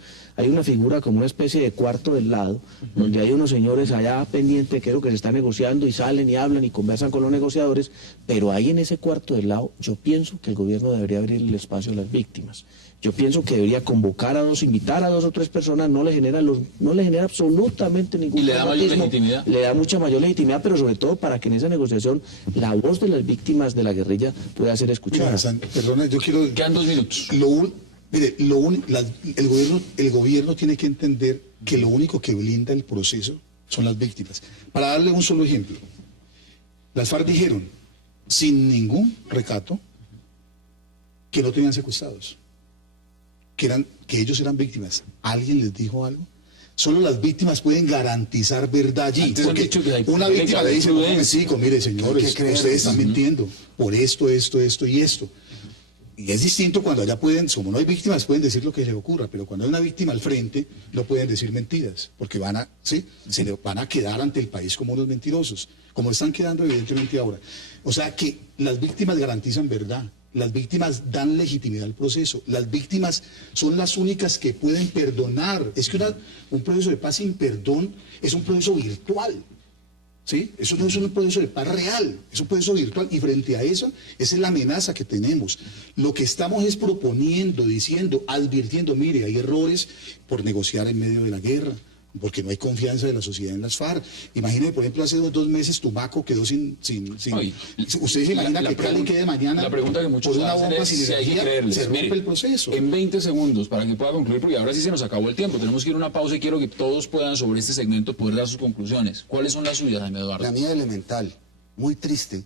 una figura como una especie de cuarto del lado, donde hay unos señores allá pendientes que es lo que se está negociando y salen y hablan y conversan con los negociadores, pero ahí en ese cuarto del lado yo pienso que el gobierno debería abrir el espacio a las víctimas. Yo pienso que debería convocar invitar a 2 o 3 personas, no le genera absolutamente ningún ¿Y le da mayor legitimidad? Le da mucha mayor legitimidad, pero sobre todo para que en esa negociación la voz de las víctimas de la guerrilla pueda ser escuchada. Perdona, yo quiero... Quedan 2 minutos. El gobierno tiene que entender que lo único que blinda el proceso son las víctimas. Para darle un solo ejemplo, las FARC dijeron, sin ningún recato, que no tenían secuestrados, que ellos eran víctimas. ¿Alguien les dijo algo? Solo las víctimas pueden garantizar verdad allí. Antes porque una víctima le dice, no, mire señores, ustedes están mintiendo por esto y esto. Y es distinto cuando allá como no hay víctimas, pueden decir lo que les ocurra, pero cuando hay una víctima al frente, no pueden decir mentiras, porque se le van a quedar ante el país como unos mentirosos, como están quedando evidentemente ahora. O sea que las víctimas garantizan verdad. Las víctimas dan legitimidad al proceso. Las víctimas son las únicas que pueden perdonar. Es que un proceso de paz sin perdón es un proceso virtual. ¿Sí? Eso no es un proceso de paz real, es un proceso virtual. Y frente a eso, esa es la amenaza que tenemos. Lo que estamos es proponiendo, diciendo, advirtiendo, mire, hay errores por negociar en medio de la guerra, porque no hay confianza de la sociedad en las FARC. Imagínese, por ejemplo, hace 2 meses Tumaco quedó sin... ¿Usted se imagina que Cali quede mañana la pregunta que muchos por una hacen bomba es sin si hay que energía? creerles. Se rompe Mire, el proceso. En 20 segundos, para que pueda concluir, porque ahora sí se nos acabó el tiempo, tenemos que ir a una pausa y quiero que todos puedan sobre este segmento poder dar sus conclusiones. ¿Cuáles son las suyas, Jaime Eduardo? La mía elemental, muy triste,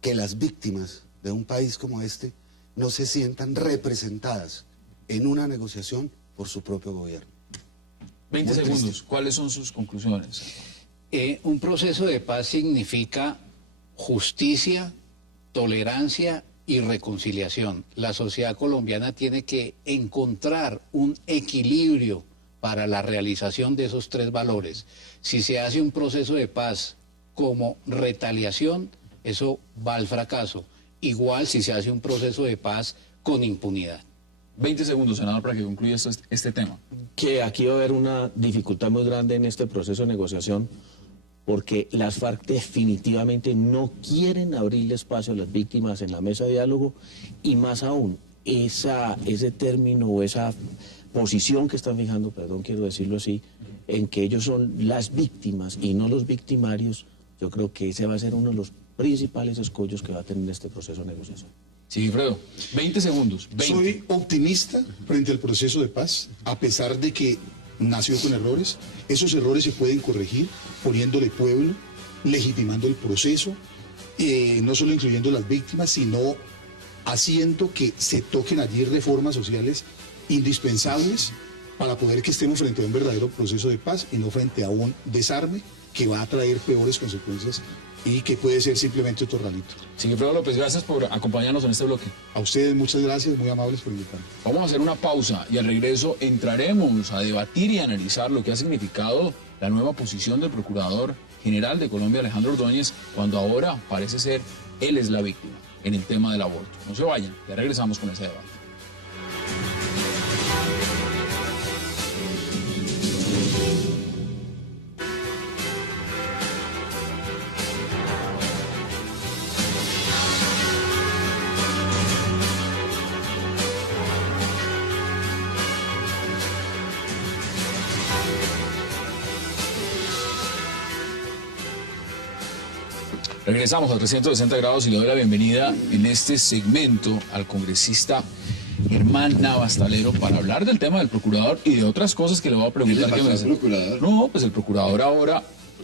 que las víctimas de un país como este no se sientan representadas en una negociación por su propio gobierno. 20 segundos, ¿cuáles son sus conclusiones? Un proceso de paz significa justicia, tolerancia y reconciliación. La sociedad colombiana tiene que encontrar un equilibrio para la realización de esos 3 valores. Si se hace un proceso de paz como retaliación, eso va al fracaso. Igual si se hace un proceso de paz con impunidad. 20 segundos, senador, para que concluya este tema. Que aquí va a haber una dificultad muy grande en este proceso de negociación, porque las FARC definitivamente no quieren abrirle espacio a las víctimas en la mesa de diálogo, y más aún, ese término o esa posición que están fijando, perdón, quiero decirlo así, en que ellos son las víctimas y no los victimarios, yo creo que ese va a ser uno de los principales escollos que va a tener este proceso de negociación. Sí, Fredo, 20 segundos. 20. Soy optimista frente al proceso de paz, a pesar de que nació con errores. Esos errores se pueden corregir poniéndole pueblo, legitimando el proceso, no solo incluyendo las víctimas, sino haciendo que se toquen allí reformas sociales indispensables para poder que estemos frente a un verdadero proceso de paz y no frente a un desarme que va a traer peores consecuencias y que puede ser simplemente otro ralito. Sigifredo López, gracias por acompañarnos en este bloque. A ustedes muchas gracias, muy amables por invitarme. Vamos a hacer una pausa y al regreso entraremos a debatir y analizar lo que ha significado la nueva posición del Procurador General de Colombia, Alejandro Ordóñez, cuando ahora parece ser él es la víctima en el tema del aborto. No se vayan, ya regresamos con ese debate. Regresamos a 360 grados y le doy la bienvenida en este segmento al congresista Germán Navastalero para hablar del tema del procurador y de otras cosas que le voy a preguntar. ¿Qué le pasó al procurador? No, pues el procurador ahora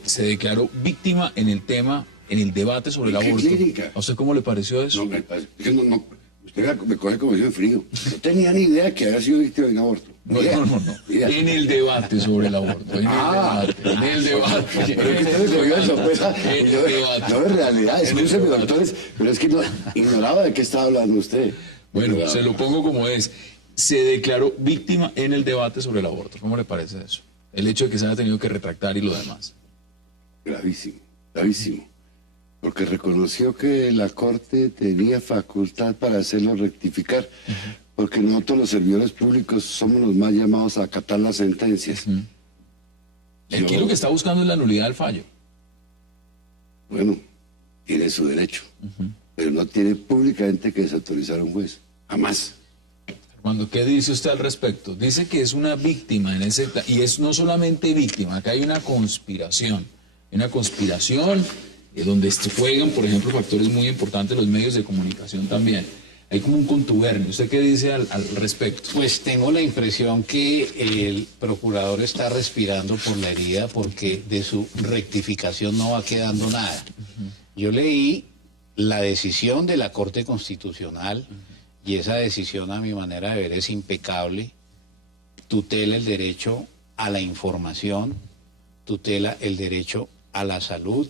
se declaró víctima en el tema, en el debate sobre el aborto. Clínica. ¿A usted cómo le pareció eso? No, me parece que no, usted me coge como yo en frío. No tenía ni idea que había sido víctima de un aborto. No. En el debate sobre el aborto. En el debate. Pero que usted me cogió de sorpresa. En el debate. No, en realidad, escúcheme, doctores, pero es que no, ignoraba de qué estaba hablando usted. Bueno, se lo pongo como es. Se declaró víctima en el debate sobre el aborto. ¿Cómo le parece eso? El hecho de que se haya tenido que retractar y lo demás. Gravísimo, gravísimo. Porque reconoció que la Corte tenía facultad para hacerlo rectificar. Porque nosotros los servidores públicos somos los más llamados a acatar las sentencias. Aquí lo que está buscando es la nulidad del fallo. Bueno, tiene su derecho, pero no tiene públicamente que desautorizar a un juez. Jamás. Armando, ¿qué dice usted al respecto? Dice que es una víctima en ese... Y es no solamente víctima, acá hay una conspiración. Una conspiración donde juegan, por ejemplo, factores muy importantes los medios de comunicación también. Hay como un contubernio. ¿Usted qué dice al respecto? Pues tengo la impresión que el procurador está respirando por la herida porque de su rectificación no va quedando nada. Yo leí la decisión de la Corte Constitucional y esa decisión, a mi manera de ver, es impecable. Tutela el derecho a la información, tutela el derecho a la salud,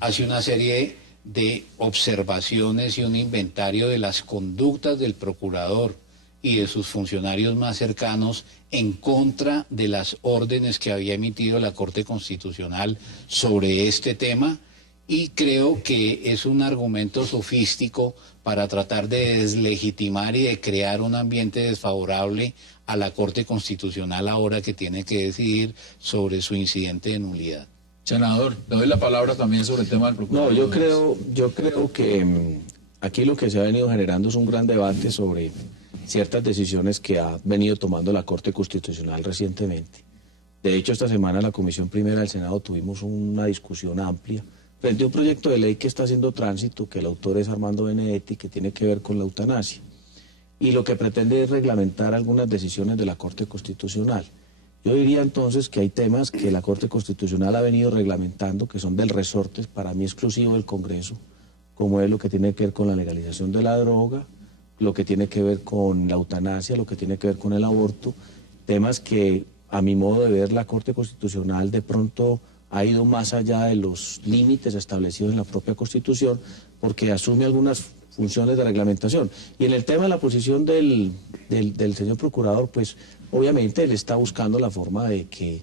hace una serie de observaciones y un inventario de las conductas del procurador y de sus funcionarios más cercanos en contra de las órdenes que había emitido la Corte Constitucional sobre este tema, y creo que es un argumento sofístico para tratar de deslegitimar y de crear un ambiente desfavorable a la Corte Constitucional ahora que tiene que decidir sobre su incidente de nulidad. Senador, le doy la palabra también sobre el tema del procurador. No, yo creo que aquí lo que se ha venido generando es un gran debate sobre ciertas decisiones que ha venido tomando la Corte Constitucional recientemente. De hecho, esta semana en la Comisión Primera del Senado tuvimos una discusión amplia frente a un proyecto de ley que está haciendo tránsito, que el autor es Armando Benedetti, que tiene que ver con la eutanasia. Y lo que pretende es reglamentar algunas decisiones de la Corte Constitucional. Yo diría entonces que hay temas que la Corte Constitucional ha venido reglamentando, que son del resorte, para mí exclusivo del Congreso, como es lo que tiene que ver con la legalización de la droga, lo que tiene que ver con la eutanasia, lo que tiene que ver con el aborto, temas que a mi modo de ver la Corte Constitucional de pronto ha ido más allá de los límites establecidos en la propia Constitución, porque asume algunas funciones de reglamentación. Y en el tema de la posición del señor procurador, pues obviamente él está buscando la forma de que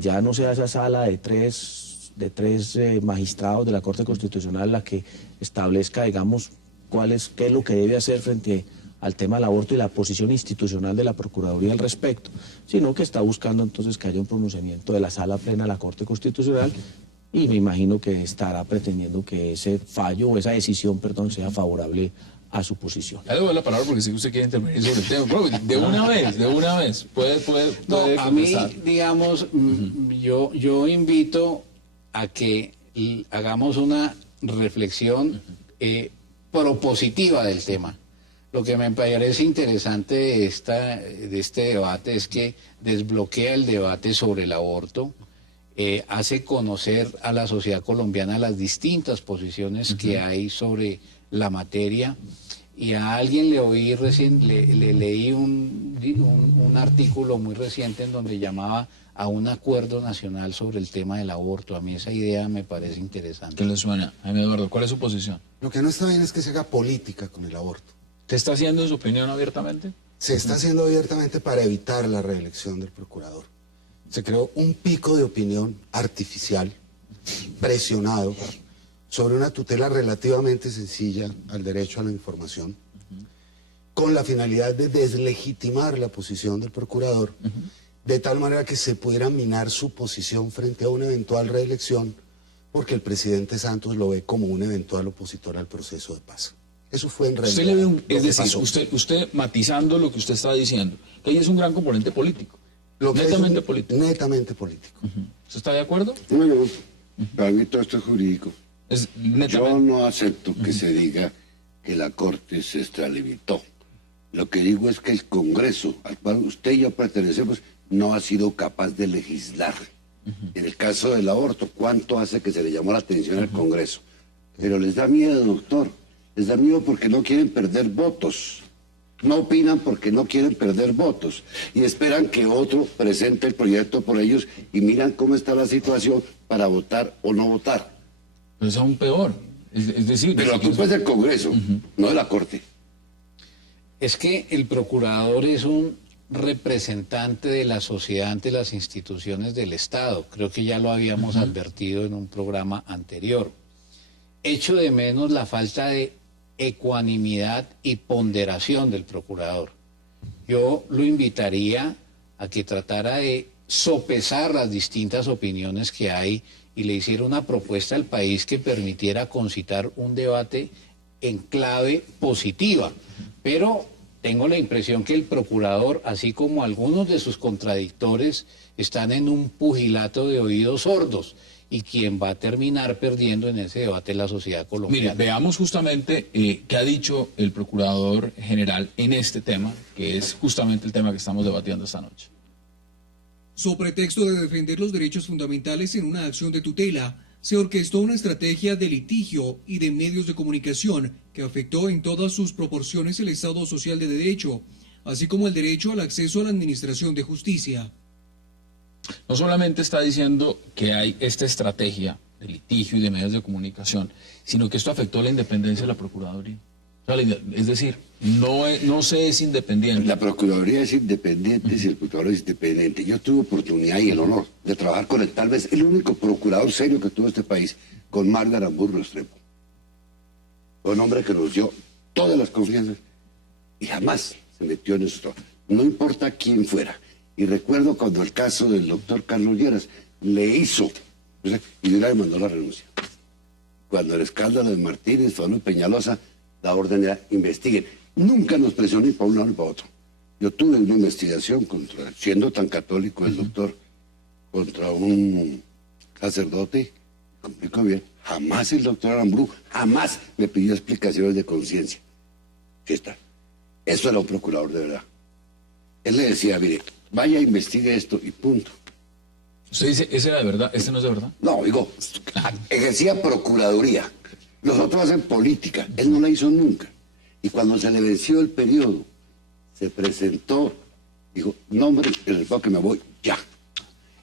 ya no sea esa sala de tres magistrados de la Corte Constitucional la que establezca, digamos, qué es lo que debe hacer frente al tema del aborto y la posición institucional de la Procuraduría al respecto, sino que está buscando entonces que haya un pronunciamiento de la Sala Plena de la Corte Constitucional, y me imagino que estará pretendiendo que ese fallo o esa decisión, perdón, sea favorable a su posición. Ya le doy la palabra porque sé que usted quiere intervenir sobre el tema. Pero de una vez. Puede a mí, digamos, yo invito a que hagamos una reflexión propositiva del tema. Lo que me parece interesante de este debate es que desbloquea el debate sobre el aborto, hace conocer a la sociedad colombiana las distintas posiciones que hay sobre la materia, y a alguien le leí un artículo muy reciente en donde llamaba a un acuerdo nacional sobre el tema del aborto. A mí esa idea me parece interesante. ¿Qué le suena? Jaime Eduardo, ¿cuál es su posición? Lo que no está bien es que se haga política con el aborto. ¿Usted está haciendo su opinión abiertamente? Se está haciendo abiertamente para evitar la reelección del procurador. Se creó un pico de opinión artificial, presionado, sobre una tutela relativamente sencilla al derecho a la información, con la finalidad de deslegitimar la posición del procurador, de tal manera que se pudiera minar su posición frente a una eventual reelección, porque el presidente Santos lo ve como un eventual opositor al proceso de paz. Eso fue en realidad. Usted le ve es decir, usted matizando lo que usted está diciendo, que ahí es un gran componente político. Netamente político. Netamente político. ¿Usted está de acuerdo? No, para mí todo esto es jurídico. Es netamente... Yo no acepto que se diga que la Corte se extralimitó. Lo que digo es que el Congreso, al cual usted y yo pertenecemos, no ha sido capaz de legislar En el caso del aborto, ¿cuánto hace que se le llamó la atención al Congreso? Pero les da miedo, doctor. Les da miedo porque no quieren perder votos. No opinan porque no quieren perder votos. Y esperan que otro presente el proyecto por ellos y miran cómo está la situación para votar o no votar. Pero es aún peor. Es decir... Pero la culpa es del Congreso, no de la Corte. Es que el procurador es un representante de la sociedad ante las instituciones del Estado. Creo que ya lo habíamos advertido en un programa anterior. Echo de menos la falta de ecuanimidad y ponderación del procurador. Yo lo invitaría a que tratara de sopesar las distintas opiniones que hay y le hiciera una propuesta al país que permitiera concitar un debate en clave positiva. Pero tengo la impresión que el procurador, así como algunos de sus contradictores, están en un pugilato de oídos sordos, y quien va a terminar perdiendo en ese debate es la sociedad colombiana. Mire, veamos justamente qué ha dicho el Procurador General en este tema, que es justamente el tema que estamos debatiendo esta noche. Sobre pretexto de defender los derechos fundamentales en una acción de tutela, se orquestó una estrategia de litigio y de medios de comunicación que afectó en todas sus proporciones el Estado social de derecho, así como el derecho al acceso a la administración de justicia. No solamente está diciendo que hay esta estrategia de litigio y de medios de comunicación, sino que esto afectó la independencia de la Procuraduría. O sea, es decir, no se es independiente. La Procuraduría es independiente si el Procurador es independiente. Yo tuve oportunidad y el honor de trabajar con tal vez el único procurador serio que tuvo este país, con Mario Aramburu Restrepo. Fue un hombre que nos dio todas las confianzas y jamás se metió en eso. No importa quién fuera. Y recuerdo cuando el caso del doctor Carlos Lleras le hizo, y de una vez mandó la renuncia. Cuando el escándalo de Martínez, Fabio Peñalosa, la orden era investiguen. Nunca nos presionó ni para un lado ni para otro. Yo tuve una investigación contra, siendo tan católico el doctor, contra un sacerdote, complicó bien. Jamás el doctor Aramburu, jamás me pidió explicaciones de conciencia. Sí está. Eso era un procurador de verdad. Él le decía, mire, vaya, investigue esto y punto. ¿Usted dice, ese era de verdad, este no es de verdad? No, digo, ejercía procuraduría. Los otros hacen política. Él no la hizo nunca. Y cuando se le venció el periodo, se presentó, dijo, no hombre, el que me voy, ya.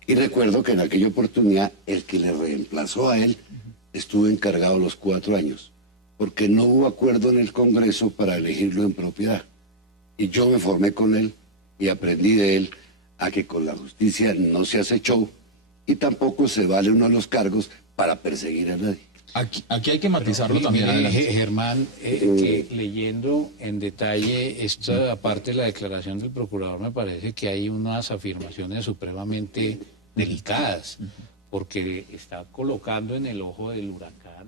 Y recuerdo que en aquella oportunidad, el que le reemplazó a él, estuvo encargado los 4 años, porque no hubo acuerdo en el Congreso para elegirlo en propiedad. Y yo me formé con él y aprendí de él a que con la justicia no se hace show y tampoco se vale uno de los cargos para perseguir a nadie. Aquí hay que matizarlo Pero, también. mire, Germán, que leyendo en detalle esta parte de la declaración del procurador, me parece que hay unas afirmaciones supremamente delicadas, porque está colocando en el ojo del huracán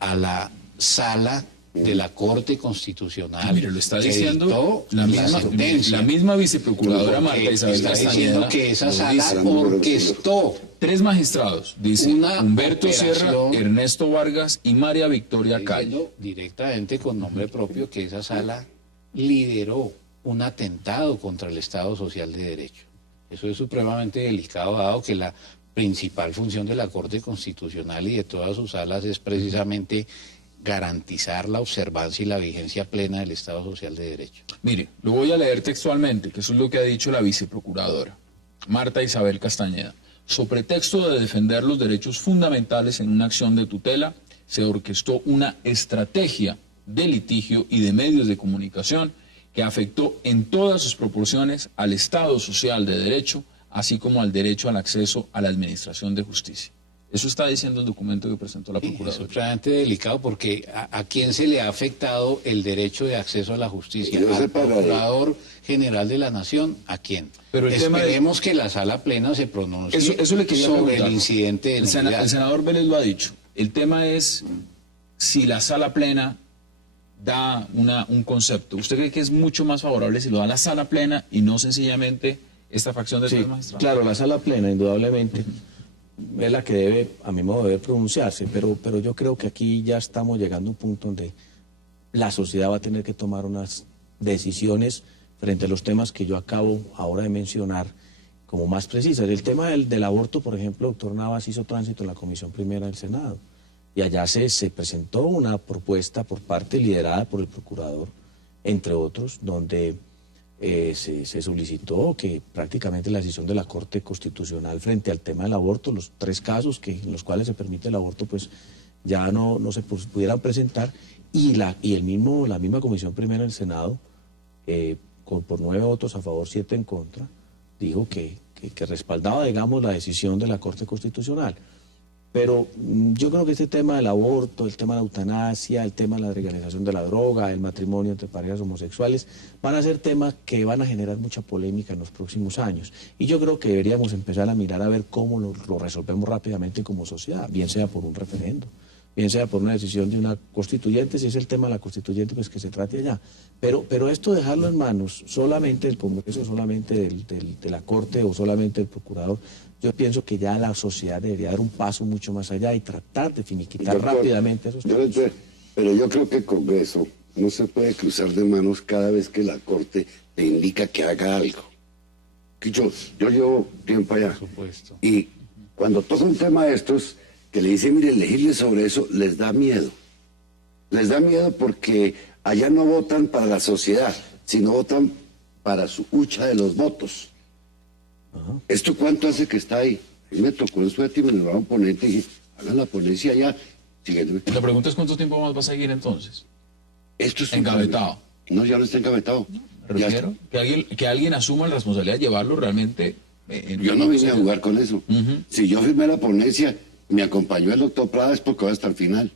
a la sala de la Corte Constitucional. Mire, lo está que diciendo dictó la misma viceprocuradora Marta Isabel está Castañeda. diciendo que esa sala Dice, orquestó 3 magistrados, dice una Humberto operación, Sierra, Ernesto Vargas y María Victoria Calle. diciendo directamente con nombre propio que esa sala lideró un atentado contra el Estado Social de Derecho. Eso es supremamente delicado, dado que la principal función de la Corte Constitucional y de todas sus salas es precisamente garantizar la observancia y la vigencia plena del Estado Social de Derecho. Mire, lo voy a leer textualmente, que eso es lo que ha dicho la viceprocuradora, Marta Isabel Castañeda. Sobre pretexto de defender los derechos fundamentales en una acción de tutela, se orquestó una estrategia de litigio y de medios de comunicación que afectó en todas sus proporciones al Estado Social de Derecho, así como al derecho al acceso a la administración de justicia. Eso está diciendo el documento que presentó la Procuraduría. Es supremamente delicado porque ¿a quién se le ha afectado el derecho de acceso a la justicia? ¿Al Procurador General de la Nación? ¿A quién? Pero el Esperemos que la sala plena se pronuncie eso le quería sobre preguntar. el incidente de El senador Vélez lo ha dicho. El tema es si la sala plena da un concepto. ¿Usted cree que es mucho más favorable si lo da la sala plena y no sencillamente esta facción de 3 magistrados? Claro, la sala plena, indudablemente, es la que debe, a mi modo de ver, pronunciarse, pero yo creo que aquí ya estamos llegando a un punto donde la sociedad va a tener que tomar unas decisiones frente a los temas que yo acabo ahora de mencionar, como más precisas. El tema del aborto, por ejemplo, el doctor Navas hizo tránsito en la Comisión Primera del Senado y allá se presentó una propuesta por parte liderada por el procurador, entre otros, donde se solicitó que prácticamente la decisión de la Corte Constitucional frente al tema del aborto, los 3 casos en los cuales se permite el aborto, pues ya no se pudieran presentar, y la misma Comisión Primera del Senado, por 9 votos a favor, 7 en contra, dijo que respaldaba, digamos, la decisión de la Corte Constitucional. Pero yo creo que este tema del aborto, el tema de la eutanasia, el tema de la legalización de la droga, el matrimonio entre parejas homosexuales, van a ser temas que van a generar mucha polémica en los próximos años. Y yo creo que deberíamos empezar a mirar a ver cómo lo resolvemos rápidamente como sociedad, bien sea por un referendo, bien sea por una decisión de una constituyente, si es el tema de la constituyente, pues que se trate allá. Pero esto dejarlo en manos solamente del Congreso, solamente de la Corte o solamente del Procurador, yo pienso que ya la sociedad debería dar un paso mucho más allá y tratar de finiquitar rápidamente esos temas. Pero yo creo que el Congreso no se puede cruzar de manos cada vez que la Corte te indica que haga algo. Yo llevo tiempo allá. Por supuesto. Y cuando toca un tema de estos, que le dicen, mire, elegirle sobre eso, les da miedo. Les da miedo porque allá no votan para la sociedad, sino votan para su hucha de los votos. ¿Esto cuánto hace que está ahí? A mí me tocó en su ética, me lo un ponente y dije, hagan la ponencia allá. La pregunta es ¿cuánto tiempo más va a seguir entonces? Esto es engavetado. No, ya no está engavetado. Refiero que alguien asuma la responsabilidad de llevarlo realmente. Yo no vine a jugar con eso. Si yo firmé la ponencia, me acompañó el doctor Prada, es porque va hasta el final.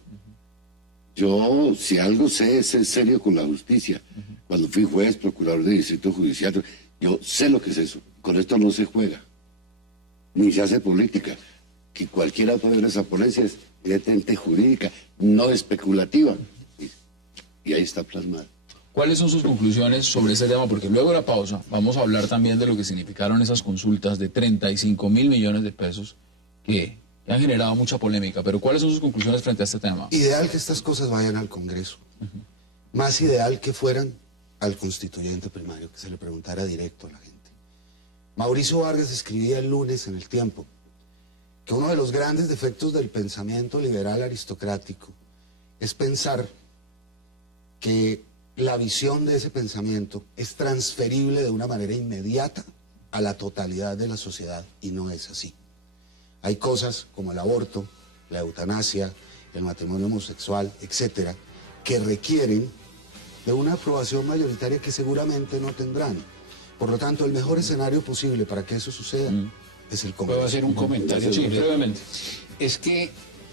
Yo, si algo sé, es serio con la justicia. Cuando fui juez, procurador de distrito judicial, yo sé lo que es eso. Con esto no se juega, ni se hace política. Que cualquiera puede ver esa ponencia, es evidentemente jurídica, no especulativa. Y ahí está plasmada. ¿Cuáles son sus conclusiones sobre este tema? Porque luego de la pausa vamos a hablar también de lo que significaron esas consultas de 35.000 millones de pesos que han generado mucha polémica. Pero ¿cuáles son sus conclusiones frente a este tema? Ideal que estas cosas vayan al Congreso. Más ideal que fueran al constituyente primario, que se le preguntara directo a la gente. Mauricio Vargas escribía el lunes en El Tiempo que uno de los grandes defectos del pensamiento liberal aristocrático es pensar que la visión de ese pensamiento es transferible de una manera inmediata a la totalidad de la sociedad, y no es así. Hay cosas como el aborto, la eutanasia, el matrimonio homosexual, etcétera, que requieren de una aprobación mayoritaria que seguramente no tendrán. Por lo tanto, el mejor escenario posible para que eso suceda es el Congreso. ¿Puedo hacer un comentario? Sí, brevemente. Es que,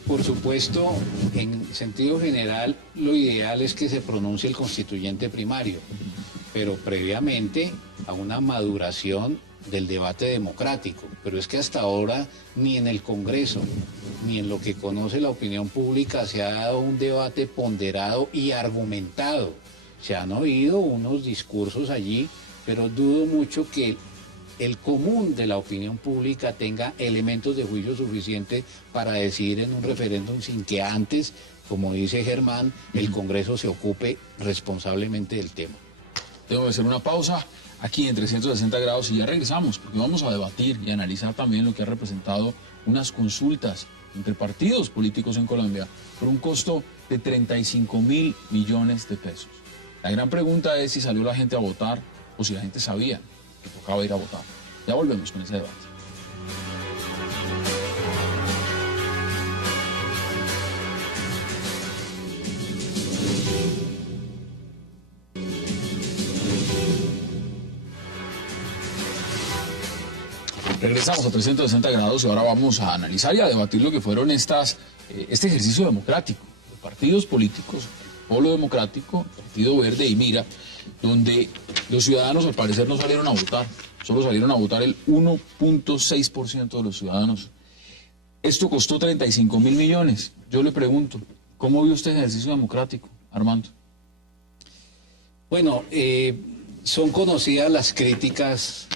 por supuesto, en sentido general, lo ideal es que se pronuncie el constituyente primario, pero previamente a una maduración del debate democrático. Pero es que hasta ahora ni en el Congreso, ni en lo que conoce la opinión pública se ha dado un debate ponderado y argumentado. Se han oído unos discursos allí, pero dudo mucho que el común de la opinión pública tenga elementos de juicio suficiente para decidir en un referéndum sin que antes, como dice Germán, el Congreso se ocupe responsablemente del tema. Tengo que hacer una pausa aquí en 360 grados y ya regresamos, porque vamos a debatir y analizar también lo que ha representado unas consultas entre partidos políticos en Colombia por un costo de 35.000 millones de pesos. La gran pregunta es si salió la gente a votar o si la gente sabía que tocaba ir a votar. Ya volvemos con ese debate. Regresamos a 360 grados y ahora vamos a analizar y a debatir lo que fueron este ejercicio democrático de partidos políticos, el Polo Democrático, el Partido Verde y Mira, donde los ciudadanos al parecer no salieron a votar, solo salieron a votar el 1.6% de los ciudadanos. Esto costó 35.000 millones. Yo le pregunto, ¿cómo vio usted el ejercicio democrático, Armando? Bueno, son conocidas las críticas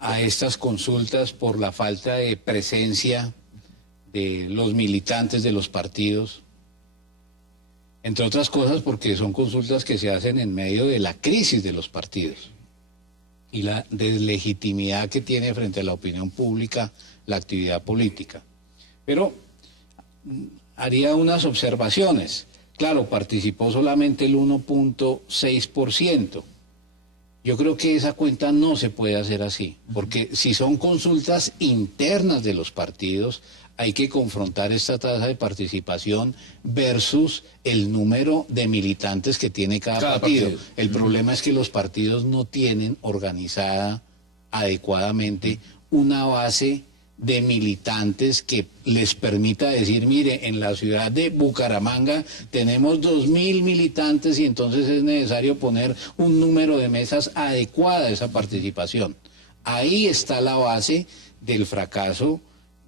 a estas consultas por la falta de presencia de los militantes de los partidos, entre otras cosas porque son consultas que se hacen en medio de la crisis de los partidos. y la deslegitimidad que tiene frente a la opinión pública la actividad política. Pero haría unas observaciones. Claro, participó solamente el 1.6%. Yo creo que esa cuenta no se puede hacer así, porque si son consultas internas de los partidos, hay que confrontar esta tasa de participación versus el número de militantes que tiene cada partido. El problema es que los partidos no tienen organizada adecuadamente una base de militantes que les permita decir, mire, en la ciudad de Bucaramanga tenemos 2.000 militantes y entonces es necesario poner un número de mesas adecuada a esa participación. Ahí está la base del fracaso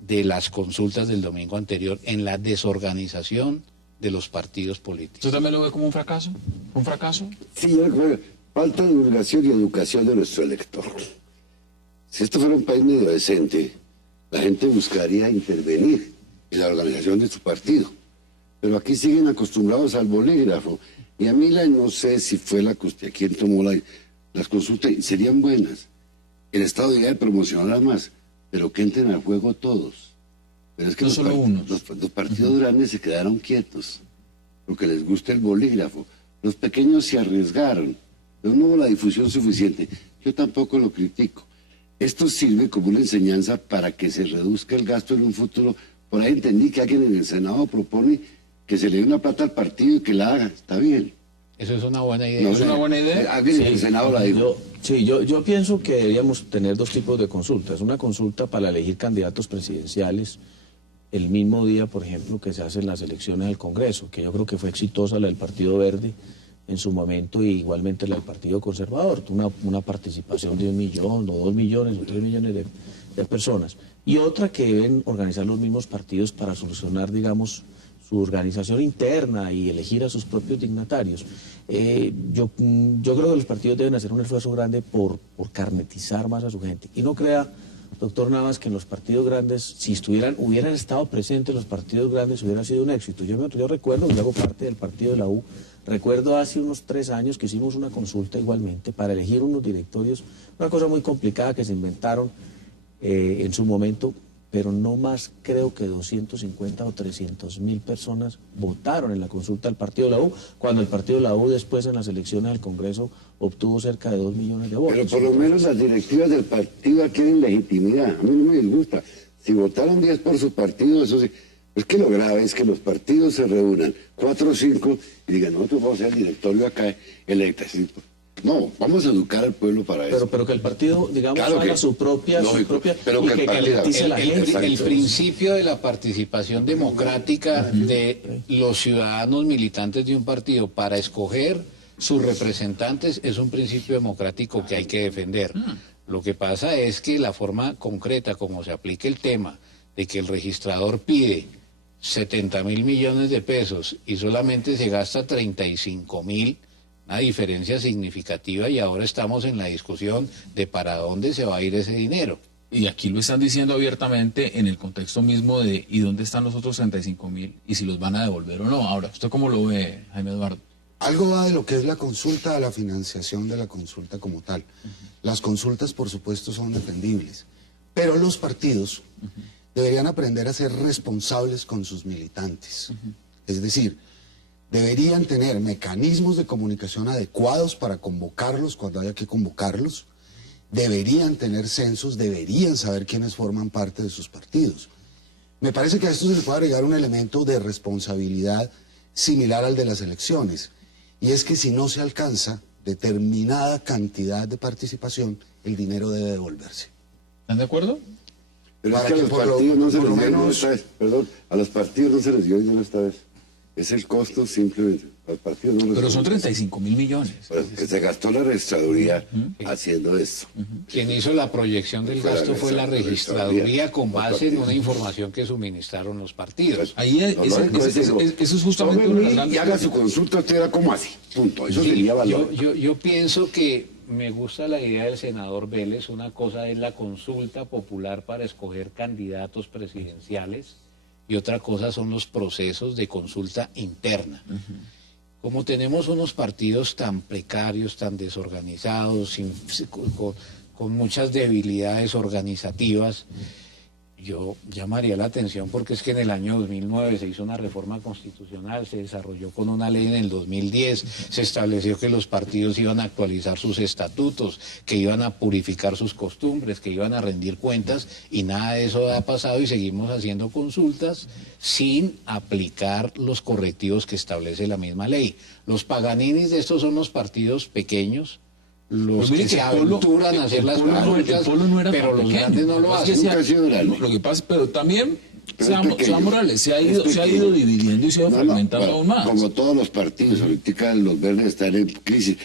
de las consultas del domingo anterior, en la desorganización de los partidos políticos. ¿Usted también lo ve como un fracaso? ¿Un fracaso? Sí, yo creo que falta de divulgación y educación de nuestro elector. Si esto fuera un país medio decente, la gente buscaría intervenir en la organización de su partido. Pero aquí siguen acostumbrados al bolígrafo. Y a mí no sé si fue la quien tomó las consultas, serían buenas. El Estado debería promocionar más, pero que entren al juego todos. Pero es que no solo unos. Los partidos grandes se quedaron quietos, porque les gusta el bolígrafo. Los pequeños se arriesgaron, pero no hubo la difusión suficiente. Yo tampoco lo critico. Esto sirve como una enseñanza para que se reduzca el gasto en un futuro. Por ahí entendí que alguien en el Senado propone que se le dé una plata al partido y que la haga. Está bien. Eso es una buena idea. No, ¿Es una buena idea? Alguien en el Senado la dijo. Yo pienso que deberíamos tener dos tipos de consultas. Una consulta para elegir candidatos presidenciales el mismo día, por ejemplo, que se hacen las elecciones al Congreso, que yo creo que fue exitosa la del Partido Verde en su momento, y igualmente la del Partido Conservador, una participación de 1 millón, o 2 millones, o 3 millones de personas. Y otra que deben organizar los mismos partidos para solucionar, digamos, su organización interna y elegir a sus propios dignatarios. Yo creo que los partidos deben hacer un esfuerzo grande por carnetizar más a su gente. Y no crea, doctor Navas, que en los partidos grandes, si hubieran estado presentes los partidos grandes, hubiera sido un éxito. Yo recuerdo, yo hago parte del partido de la U, recuerdo hace unos 3 años que hicimos una consulta igualmente para elegir unos directorios, una cosa muy complicada que se inventaron en su momento, pero no más, creo que 250 o 300.000 personas votaron en la consulta del partido de la U, cuando el partido de la U después en las elecciones al Congreso obtuvo cerca de 2 millones de votos. Pero por lo menos las directivas del partido adquieren legitimidad. A mí no me disgusta. Si votaron 10 por su partido, eso sí. Es que lo grave es que los partidos se reúnan, 4 o 5, y digan, nosotros vamos a hacer el directorio acá, electa. No, vamos a educar al pueblo para eso. Pero que el partido, digamos, Claro haga que- su propia, lógico, pero y que el que partido- garantice la gente. El principio de la participación democrática de los ciudadanos militantes de un partido para escoger sus representantes es un principio democrático que hay que defender. Lo que pasa es que la forma concreta como se aplica el tema de que el registrador pide 70.000 millones de pesos y solamente se gasta 35.000, una diferencia significativa, y ahora estamos en la discusión de para dónde se va a ir ese dinero. Y aquí lo están diciendo abiertamente en el contexto mismo de ¿y dónde están los otros 35.000? Y si los van a devolver o no. Ahora, ¿usted cómo lo ve, Jaime Eduardo? Algo va de lo que es la consulta a la financiación de la consulta como tal. Las consultas, por supuesto, son defendibles, pero los partidos deberían aprender a ser responsables con sus militantes. Es decir, deberían tener mecanismos de comunicación adecuados para convocarlos cuando haya que convocarlos, deberían tener censos, deberían saber quiénes forman parte de sus partidos. Me parece que a esto se le puede agregar un elemento de responsabilidad similar al de las elecciones, y es que si no se alcanza determinada cantidad de participación, el dinero debe devolverse. ¿Están de acuerdo? Pero es para que a que los por lo- partidos no se por les lo dio dinero menos- esta vez. Perdón, a los partidos no se les dio dinero esta vez. Es el costo simplemente. A los partidos no les Pero dio son dinero. 35.000 millones. Pues, que se gastó la registraduría haciendo esto. Quien hizo la proyección del Fue la gasto fue la registraduría. registraduría con base en una información que suministraron los partidos. Ahí eso es justamente una de las Y grandes haga su consulta, usted era como así. Punto. Eso sería valor. Yo pienso que me gusta la idea del senador Vélez. Una cosa es la consulta popular para escoger candidatos presidenciales y otra cosa son los procesos de consulta interna. como tenemos unos partidos tan precarios, tan desorganizados, con muchas debilidades organizativas, yo llamaría la atención porque es que en el año 2009 se hizo una reforma constitucional, se desarrolló con una ley en el 2010, se estableció que los partidos iban a actualizar sus estatutos, que iban a purificar sus costumbres, que iban a rendir cuentas, y nada de eso ha pasado y seguimos haciendo consultas sin aplicar los correctivos que establece la misma ley. Los paganinis de estos son los partidos pequeños, los que se aventuran a hacer las consultas, pero los grandes no lo hacen. Lo que pasa, pero también, seamos Morales, se ha ido dividiendo y se ha ido fragmentando aún más. Como todos los partidos, ahorita los verdes están en crisis.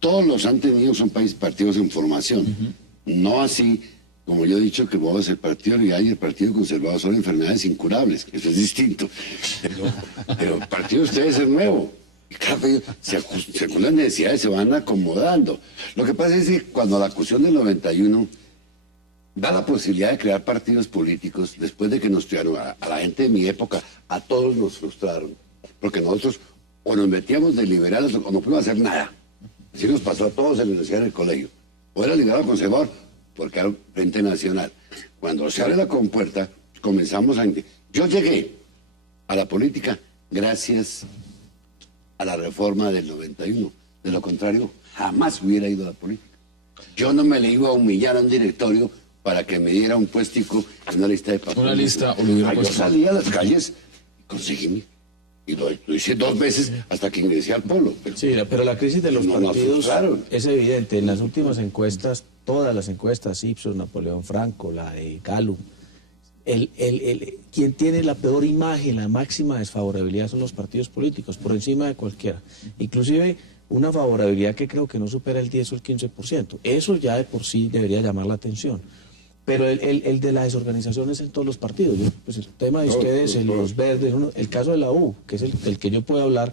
Todos los han tenido, son partidos en formación. No así, como yo he dicho, que vos el partido Liberal y el partido conservador son enfermedades incurables, eso es distinto. Pero el partido de ustedes es nuevo. Según las necesidades se van acomodando. Lo que pasa es que cuando la acusación del 91 da la posibilidad de crear partidos políticos, después de que nos tiraron a la gente de mi época, a todos nos frustraron, porque nosotros o nos metíamos de liberales o no pudimos hacer nada. Así nos pasó a todos en la universidad, en el colegio. O era liberal o conservador, porque era Frente Nacional. Cuando se abre la compuerta, comenzamos a... Yo llegué a la política gracias a la reforma del 91. De lo contrario, jamás hubiera ido a la política. Yo no me le iba a humillar a un directorio para que me diera un puestico en una lista de papeles. Una lista, o lo hubiera yo salí a las calles y conseguí. Y lo hice 2 veces hasta que ingresé al Polo. Sí, pero la crisis de los partidos es evidente. En las últimas encuestas, todas las encuestas, Ipsos, Napoleón Franco, la de Gallup, quien tiene la peor imagen, la máxima desfavorabilidad son los partidos políticos, por encima de cualquiera. Inclusive una favorabilidad que creo que no supera el 10 o el 15%. Eso ya de por sí debería llamar la atención. Pero el de la desorganización es en todos los partidos. Pues el tema de ustedes, los verdes, el caso de la U, que es el que yo puedo hablar,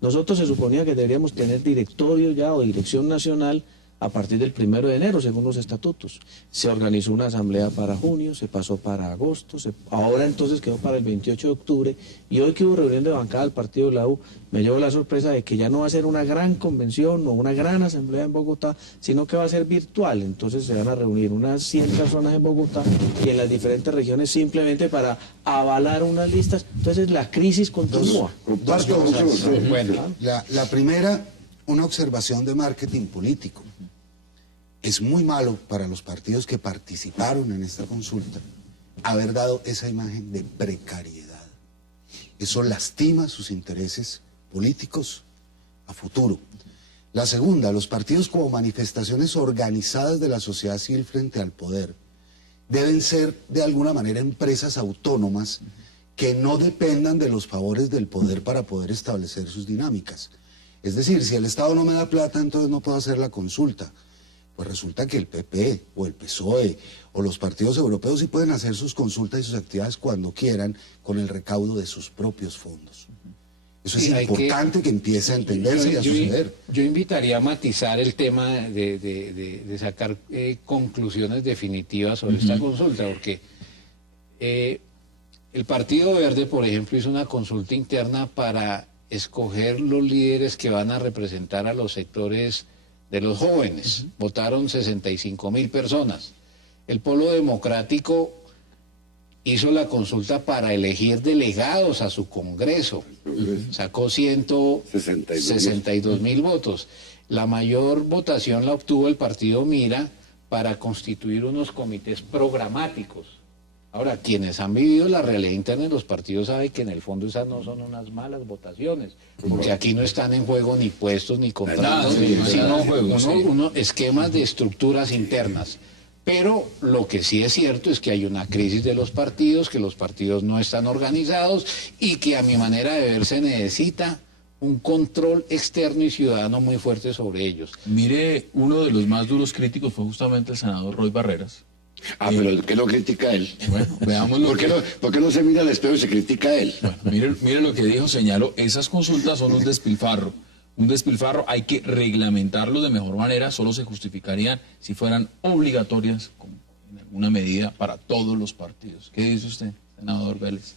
nosotros se suponía que deberíamos tener directorio ya o dirección nacional a partir del 1 de enero, según los estatutos. Se organizó una asamblea para junio, se pasó para agosto, ahora entonces quedó para el 28 de octubre, y hoy que hubo reunión de bancada del partido de la U, me llevo la sorpresa de que ya no va a ser una gran convención o una gran asamblea en Bogotá, sino que va a ser virtual. Entonces se van a reunir unas 100 personas en Bogotá y en las diferentes regiones simplemente para avalar unas listas. Entonces la crisis continúa. Bueno, la primera, una observación de marketing político. Es muy malo para los partidos que participaron en esta consulta haber dado esa imagen de precariedad. Eso lastima sus intereses políticos a futuro. La segunda, los partidos como manifestaciones organizadas de la sociedad civil frente al poder deben ser de alguna manera empresas autónomas que no dependan de los favores del poder para poder establecer sus dinámicas. Es decir, si el Estado no me da plata, entonces no puedo hacer la consulta. Pues resulta que el PP o el PSOE o los partidos europeos sí pueden hacer sus consultas y sus actividades cuando quieran con el recaudo de sus propios fondos. Eso es importante que empiece a entenderse y a suceder. Yo invitaría a matizar el tema de sacar conclusiones definitivas sobre esta consulta, porque el Partido Verde, por ejemplo, hizo una consulta interna para escoger los líderes que van a representar a los sectores de los jóvenes. Votaron 65.000 personas. El Polo Democrático hizo la consulta para elegir delegados a su Congreso. Sacó 162.000 votos. La mayor votación la obtuvo el Partido Mira para constituir unos comités programáticos. Ahora, quienes han vivido la realidad interna de los partidos saben que en el fondo esas no son unas malas votaciones, porque aquí no están en juego ni puestos ni contratos, sino esquemas de estructuras internas. Pero lo que sí es cierto es que hay una crisis de los partidos, que los partidos no están organizados y que a mi manera de ver se necesita un control externo y ciudadano muy fuerte sobre ellos. Mire, uno de los más duros críticos fue justamente el senador Roy Barreras. Pero ¿qué lo critica él? Bueno, veámoslo. ¿Por qué no se mira al espejo y se critica a él? Bueno, mire lo que dijo, señaló, esas consultas son un despilfarro. Un despilfarro, hay que reglamentarlo de mejor manera, solo se justificarían si fueran obligatorias en alguna medida para todos los partidos. ¿Qué dice usted, senador Vélez?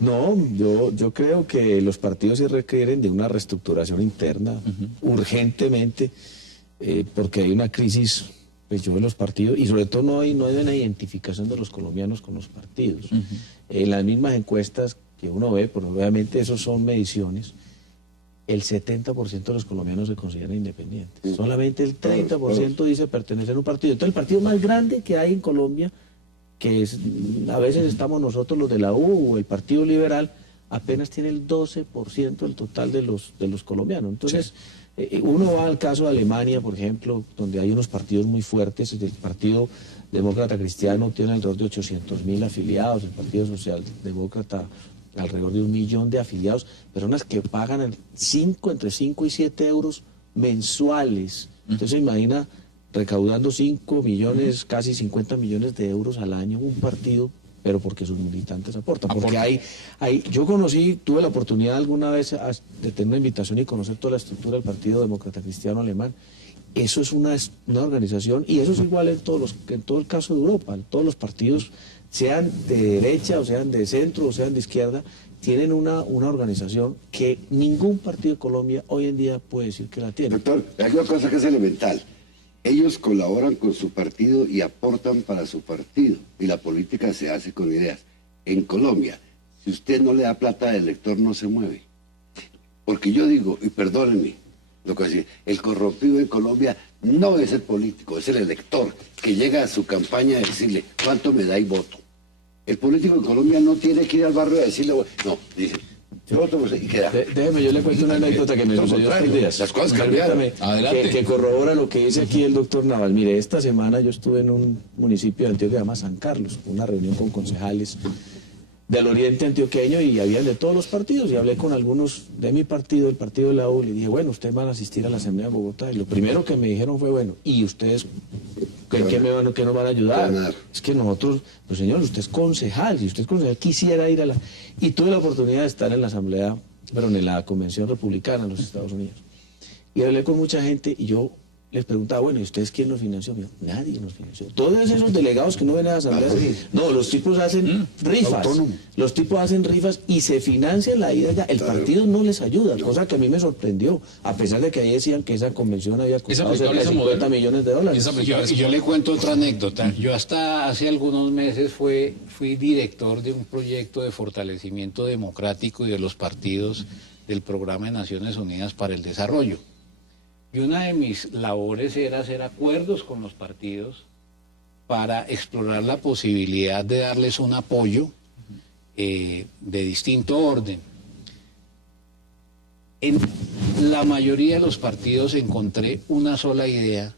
No, yo creo que los partidos sí requieren de una reestructuración interna urgentemente, porque hay una crisis, pues yo, de los partidos, y sobre todo no hay una identificación de los colombianos con los partidos. En las mismas encuestas que uno ve, pues obviamente esos son mediciones, el 70% de los colombianos se consideran independientes. Solamente el 30% dice pertenecer a un partido. Entonces el partido más grande que hay en Colombia, que es, a veces estamos nosotros los de la U o el Partido Liberal, apenas tiene el 12% del total de los colombianos. Entonces, uno va al caso de Alemania, por ejemplo, donde hay unos partidos muy fuertes. El Partido Demócrata Cristiano tiene alrededor de 800.000 afiliados, el Partido Socialdemócrata alrededor de 1 millón de afiliados, personas que pagan entre 5 y 7 euros mensuales. Entonces se imagina recaudando 5 millones, casi 50 millones de euros al año un partido, pero porque sus militantes aportan. Porque yo tuve la oportunidad alguna vez de tener una invitación y conocer toda la estructura del Partido Demócrata Cristiano Alemán. Eso es una organización, y eso es igual en todo el caso de Europa. Todos los partidos, sean de derecha, o sean de centro, o sean de izquierda, tienen una organización que ningún partido de Colombia hoy en día puede decir que la tiene. Doctor, hay una cosa que es elemental. Ellos colaboran con su partido y aportan para su partido, y la política se hace con ideas. En Colombia, si usted no le da plata al elector, no se mueve. Porque yo digo, y perdónenme, lo que decir, el corrompido en Colombia no es el político, es el elector que llega a su campaña a decirle, ¿cuánto me da y voto? El político en Colombia no tiene que ir al barrio a decirle, no, dice, yo voto por usted y queda. Déjeme, yo le cuento una anécdota que me sucedió estos días. Las cosas cambiaron. Adelante. Que corrobora lo que dice aquí el doctor Naval. Mire, esta semana yo estuve en un municipio de Antioquia que se llama San Carlos, una reunión con concejales del oriente antioqueño, y había de todos los partidos, y hablé con algunos de mi partido, el partido de la U, y le dije, bueno, ustedes van a asistir a la Asamblea de Bogotá, y lo primero que me dijeron fue, bueno, ¿y ustedes qué nos van a ayudar? Es que nosotros, pues señor, usted es concejal, si usted es concejal quisiera ir a la... Y tuve la oportunidad de estar en la Asamblea, en la Convención Republicana en los Estados Unidos, y hablé con mucha gente, y yo les preguntaba, bueno, ¿y ustedes quién nos financió? Mira, nadie nos financió. Todos esos delegados que no ven a las asambleas, no, los tipos hacen rifas. Los tipos hacen rifas y se financian la ida allá. El partido no les ayuda, cosa que a mí me sorprendió, a pesar de que ahí decían que esa convención había costado cerca de 50 millones de dólares. Yo le cuento otra anécdota. Yo hasta hace algunos meses fui director de un proyecto de fortalecimiento democrático y de los partidos del Programa de Naciones Unidas para el Desarrollo. Y una de mis labores era hacer acuerdos con los partidos para explorar la posibilidad de darles un apoyo de distinto orden. En la mayoría de los partidos encontré una sola idea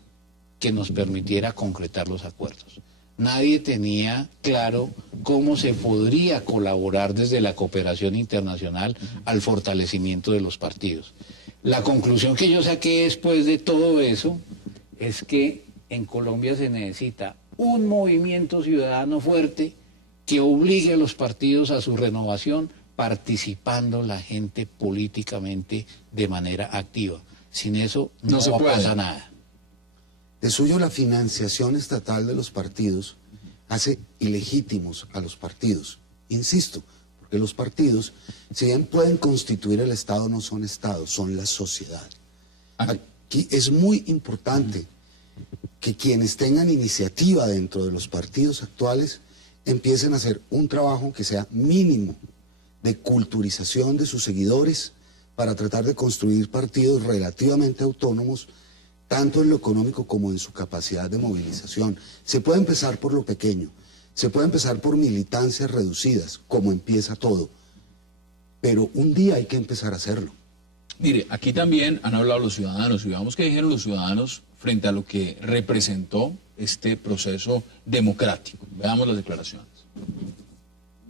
que nos permitiera concretar los acuerdos. Nadie tenía claro cómo se podría colaborar desde la cooperación internacional al fortalecimiento de los partidos. La conclusión que yo saqué después de todo eso es que en Colombia se necesita un movimiento ciudadano fuerte que obligue a los partidos a su renovación, participando la gente políticamente de manera activa. Sin eso no pasa nada. De suyo, la financiación estatal de los partidos hace ilegítimos a los partidos. Insisto, porque los partidos, si bien pueden constituir el Estado, no son Estados, son la sociedad. Aquí es muy importante que quienes tengan iniciativa dentro de los partidos actuales empiecen a hacer un trabajo que sea mínimo de culturización de sus seguidores para tratar de construir partidos relativamente autónomos, tanto en lo económico como en su capacidad de movilización. Se puede empezar por lo pequeño, se puede empezar por militancias reducidas, como empieza todo, pero un día hay que empezar a hacerlo. Mire, aquí también han hablado los ciudadanos, y veamos qué dijeron los ciudadanos frente a lo que representó este proceso democrático. Veamos las declaraciones.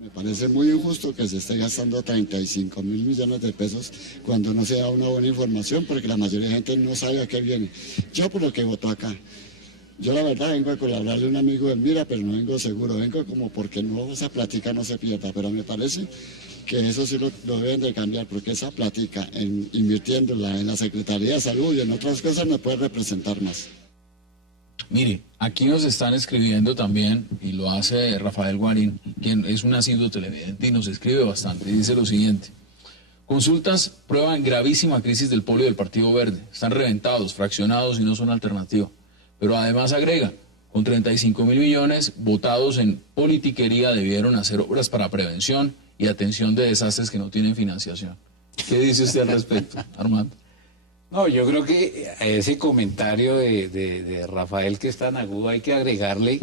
Me parece muy injusto que se esté gastando 35.000 millones de pesos cuando no se da una buena información, porque la mayoría de gente no sabe a qué viene. Yo por lo que voto acá, yo la verdad vengo a colaborarle a un amigo del Mira, pero no vengo seguro, vengo como porque no, esa plática no se pierda, pero me parece que eso sí lo deben de cambiar, porque esa plática, invirtiéndola en la Secretaría de Salud y en otras cosas, me puede representar más. Mire, aquí nos están escribiendo también, y lo hace Rafael Guarín, quien es un asiduo televidente y nos escribe bastante, y dice lo siguiente: consultas prueban gravísima crisis del polio del Partido Verde, están reventados, fraccionados y no son alternativa. Pero además agrega, con 35.000 millones votados en politiquería debieron hacer obras para prevención y atención de desastres que no tienen financiación. ¿Qué dice usted al respecto, Armando? No, yo creo que a ese comentario de Rafael, que es tan agudo, hay que agregarle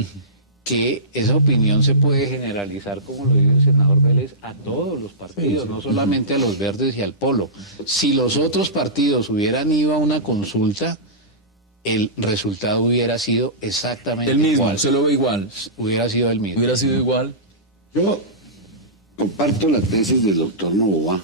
que esa opinión se puede generalizar, como lo dice el senador Vélez, a todos los partidos, no solamente a los verdes y al polo. Si los otros partidos hubieran ido a una consulta, el resultado hubiera sido exactamente el mismo, igual. se lo ve igual. Hubiera sido el mismo. Hubiera sido igual. Yo comparto la tesis del doctor Novoa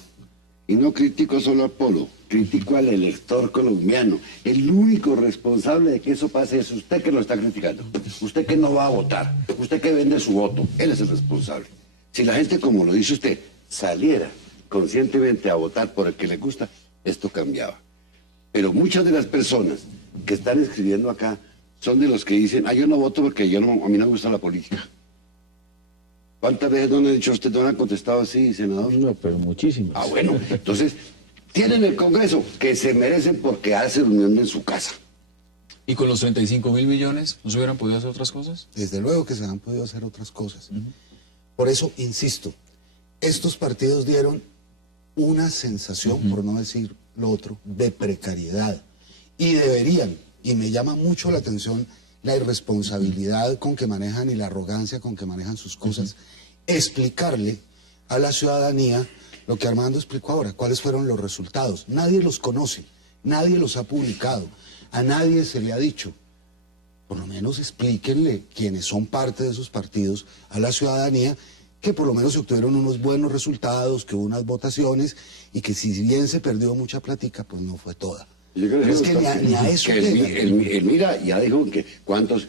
y no critico solo al polo, critico al elector colombiano. El único responsable de que eso pase es usted, que lo está criticando. Usted que no va a votar, usted que vende su voto, él es el responsable. Si la gente, como lo dice usted, saliera conscientemente a votar por el que le gusta, esto cambiaba. Pero muchas de las personas que están escribiendo acá son de los que dicen, yo no voto porque a mí no me gusta la política. ¿Cuántas veces no han dicho usted, no han contestado así, senador? No, pero muchísimas. Bueno, entonces, tienen el Congreso que se merecen porque hace reunión en su casa. ¿Y con los 35.000 millones no se hubieran podido hacer otras cosas? Desde luego que se han podido hacer otras cosas. Por eso, insisto, estos partidos dieron una sensación, por no decir lo otro, de precariedad. Y deberían, y me llama mucho la atención la irresponsabilidad con que manejan y la arrogancia con que manejan sus cosas, explicarle a la ciudadanía lo que Armando explicó ahora, cuáles fueron los resultados. Nadie los conoce, nadie los ha publicado, a nadie se le ha dicho. Por lo menos explíquenle, quienes son parte de esos partidos, a la ciudadanía, que por lo menos se obtuvieron unos buenos resultados, que hubo unas votaciones, y que si bien se perdió mucha plática, pues no fue toda. Pero es que ni a eso el Mira ya dijo que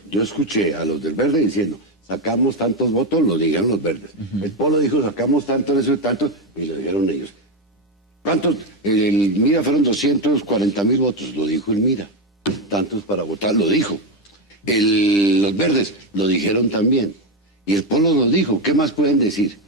yo escuché a los del Verde diciendo, sacamos tantos votos, lo dijeron los verdes. El Polo dijo, sacamos tanto, eso y tanto, y lo dijeron ellos. ¿Cuántos? El Mira fueron 240.000 votos, lo dijo el Mira. Tantos para votar, lo dijo. Los verdes lo dijeron también. Y el Polo lo dijo. ¿Qué más pueden decir?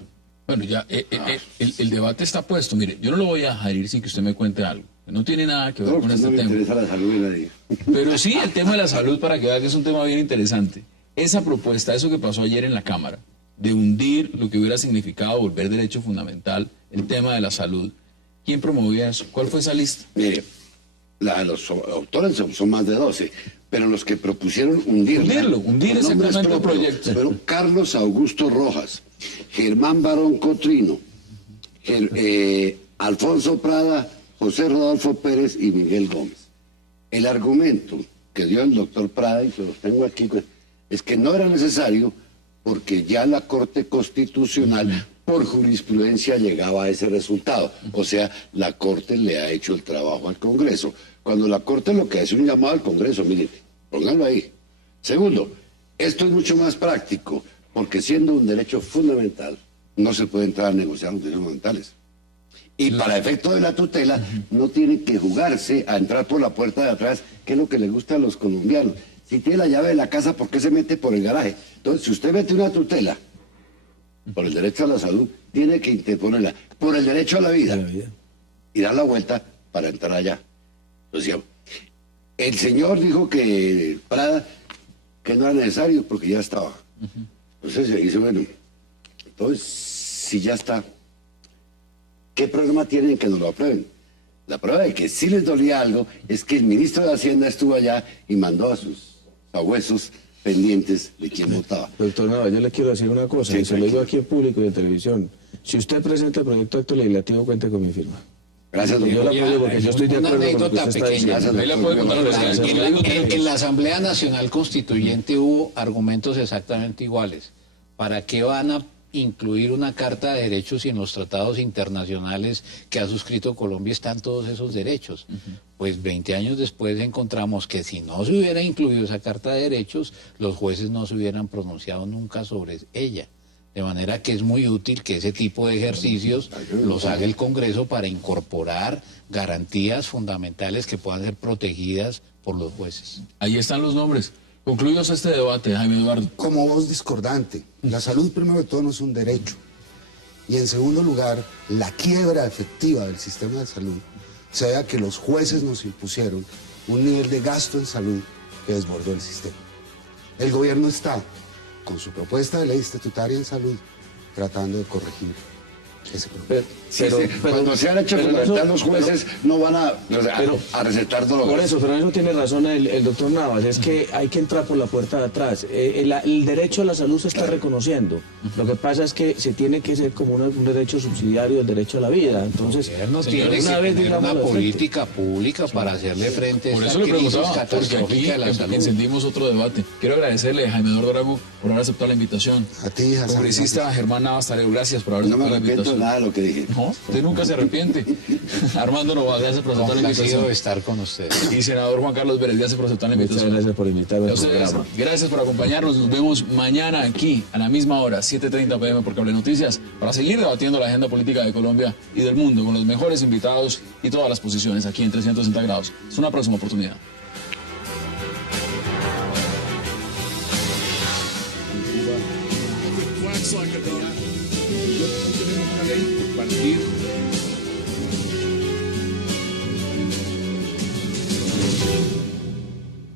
Bueno, ya el debate está puesto. Mire, yo no lo voy a dejar ir sin que usted me cuente algo. No tiene nada que ver con este tema. No le interesa la salud de nadie. Pero sí, el tema de la salud, para que vea que es un tema bien interesante. Esa propuesta, eso que pasó ayer en la Cámara, de hundir lo que hubiera significado volver derecho fundamental, el tema de la salud, ¿quién promovía eso? ¿Cuál fue esa lista? Mire, los autores son más de 12, pero los que propusieron hundir exactamente el proyecto. Fueron Carlos Augusto Rojas, Germán Barón Cotrino, Alfonso Prada, José Rodolfo Pérez y Miguel Gómez. El argumento que dio el doctor Prada, y se los tengo aquí, es que no era necesario porque ya la Corte Constitucional por jurisprudencia llegaba a ese resultado. O sea, la Corte le ha hecho el trabajo al Congreso. Cuando la Corte lo que hace es un llamado al Congreso, miren, pónganlo ahí. Segundo, esto es mucho más práctico, porque siendo un derecho fundamental, no se puede entrar a negociar los derechos fundamentales. Y para efecto de la tutela, no tiene que jugarse a entrar por la puerta de atrás, que es lo que le gusta a los colombianos. Si tiene la llave de la casa, ¿por qué se mete por el garaje? Entonces, si usted mete una tutela por el derecho a la salud, tiene que interponerla por el derecho a la vida y dar la vuelta para entrar allá. Entonces, el señor dijo que Prada, que no era necesario porque ya estaba. Entonces se dice, bueno, entonces, si ya está, ¿qué problema tienen que no lo aprueben? La prueba de que sí les dolía algo es que el ministro de Hacienda estuvo allá y mandó a sus sabuesos pendientes de quién votaba. Doctor Nava, yo le quiero decir una cosa, y se lo digo aquí en público y en televisión. Si usted presenta el proyecto de acto legislativo, cuente con mi firma. Gracias, doctor. Yo la apoyo porque yo estoy de acuerdo con lo que usted está diciendo. En la Asamblea Nacional Constituyente hubo argumentos exactamente iguales. ¿Para qué van a incluir una Carta de Derechos y en los tratados internacionales que ha suscrito Colombia están todos esos derechos? Pues 20 años después encontramos que si no se hubiera incluido esa Carta de Derechos, los jueces no se hubieran pronunciado nunca sobre ella. De manera que es muy útil que ese tipo de ejercicios los haga el Congreso para incorporar garantías fundamentales que puedan ser protegidas por los jueces. Ahí están los nombres. Concluidos este debate, Jaime Eduardo. Como voz discordante, la salud primero de todo no es un derecho. Y en segundo lugar, la quiebra efectiva del sistema de salud se debe a que los jueces nos impusieron un nivel de gasto en salud que desbordó el sistema. El gobierno está, con su propuesta de ley estatutaria en salud, tratando de corregir ese problema. Cuando se han hecho fundamental, los jueces no van a recetar drogas. Por eso, pero eso tiene razón el doctor Navas, es que hay que entrar por la puerta de atrás. El derecho a la salud se está reconociendo. Lo que pasa es que se tiene que ser como un derecho subsidiario del derecho a la vida. Entonces, el gobierno tiene que tener una política pública para hacerle frente a Por esta eso le crisis preguntaba, porque aquí catastrófica de la salud. encendimos otro debate. Quiero agradecerle a Jaime Eduardo Arago por haber aceptado la invitación. A ti, Hassan. Congresista Germán Navas Tareo, gracias por haber No me aceptado la arrepiento de invitación. nada de lo que dije. No, usted nunca se arrepiente. Armando Nova, gracias por aceptar la Complacido invitación. de estar con ustedes. Y senador Juan Carlos Vélez, gracias por aceptar la muchas invitación. gracias por invitarme A al ustedes, programa. gracias por acompañarnos. Nos vemos mañana aquí a la misma hora, 7:30 p.m. por Cable Noticias, para seguir debatiendo la agenda política de Colombia y del mundo con los mejores invitados y todas las posiciones aquí en 360 grados. Es una próxima oportunidad. Quacks like a donut. Yo tenemos una ley compartir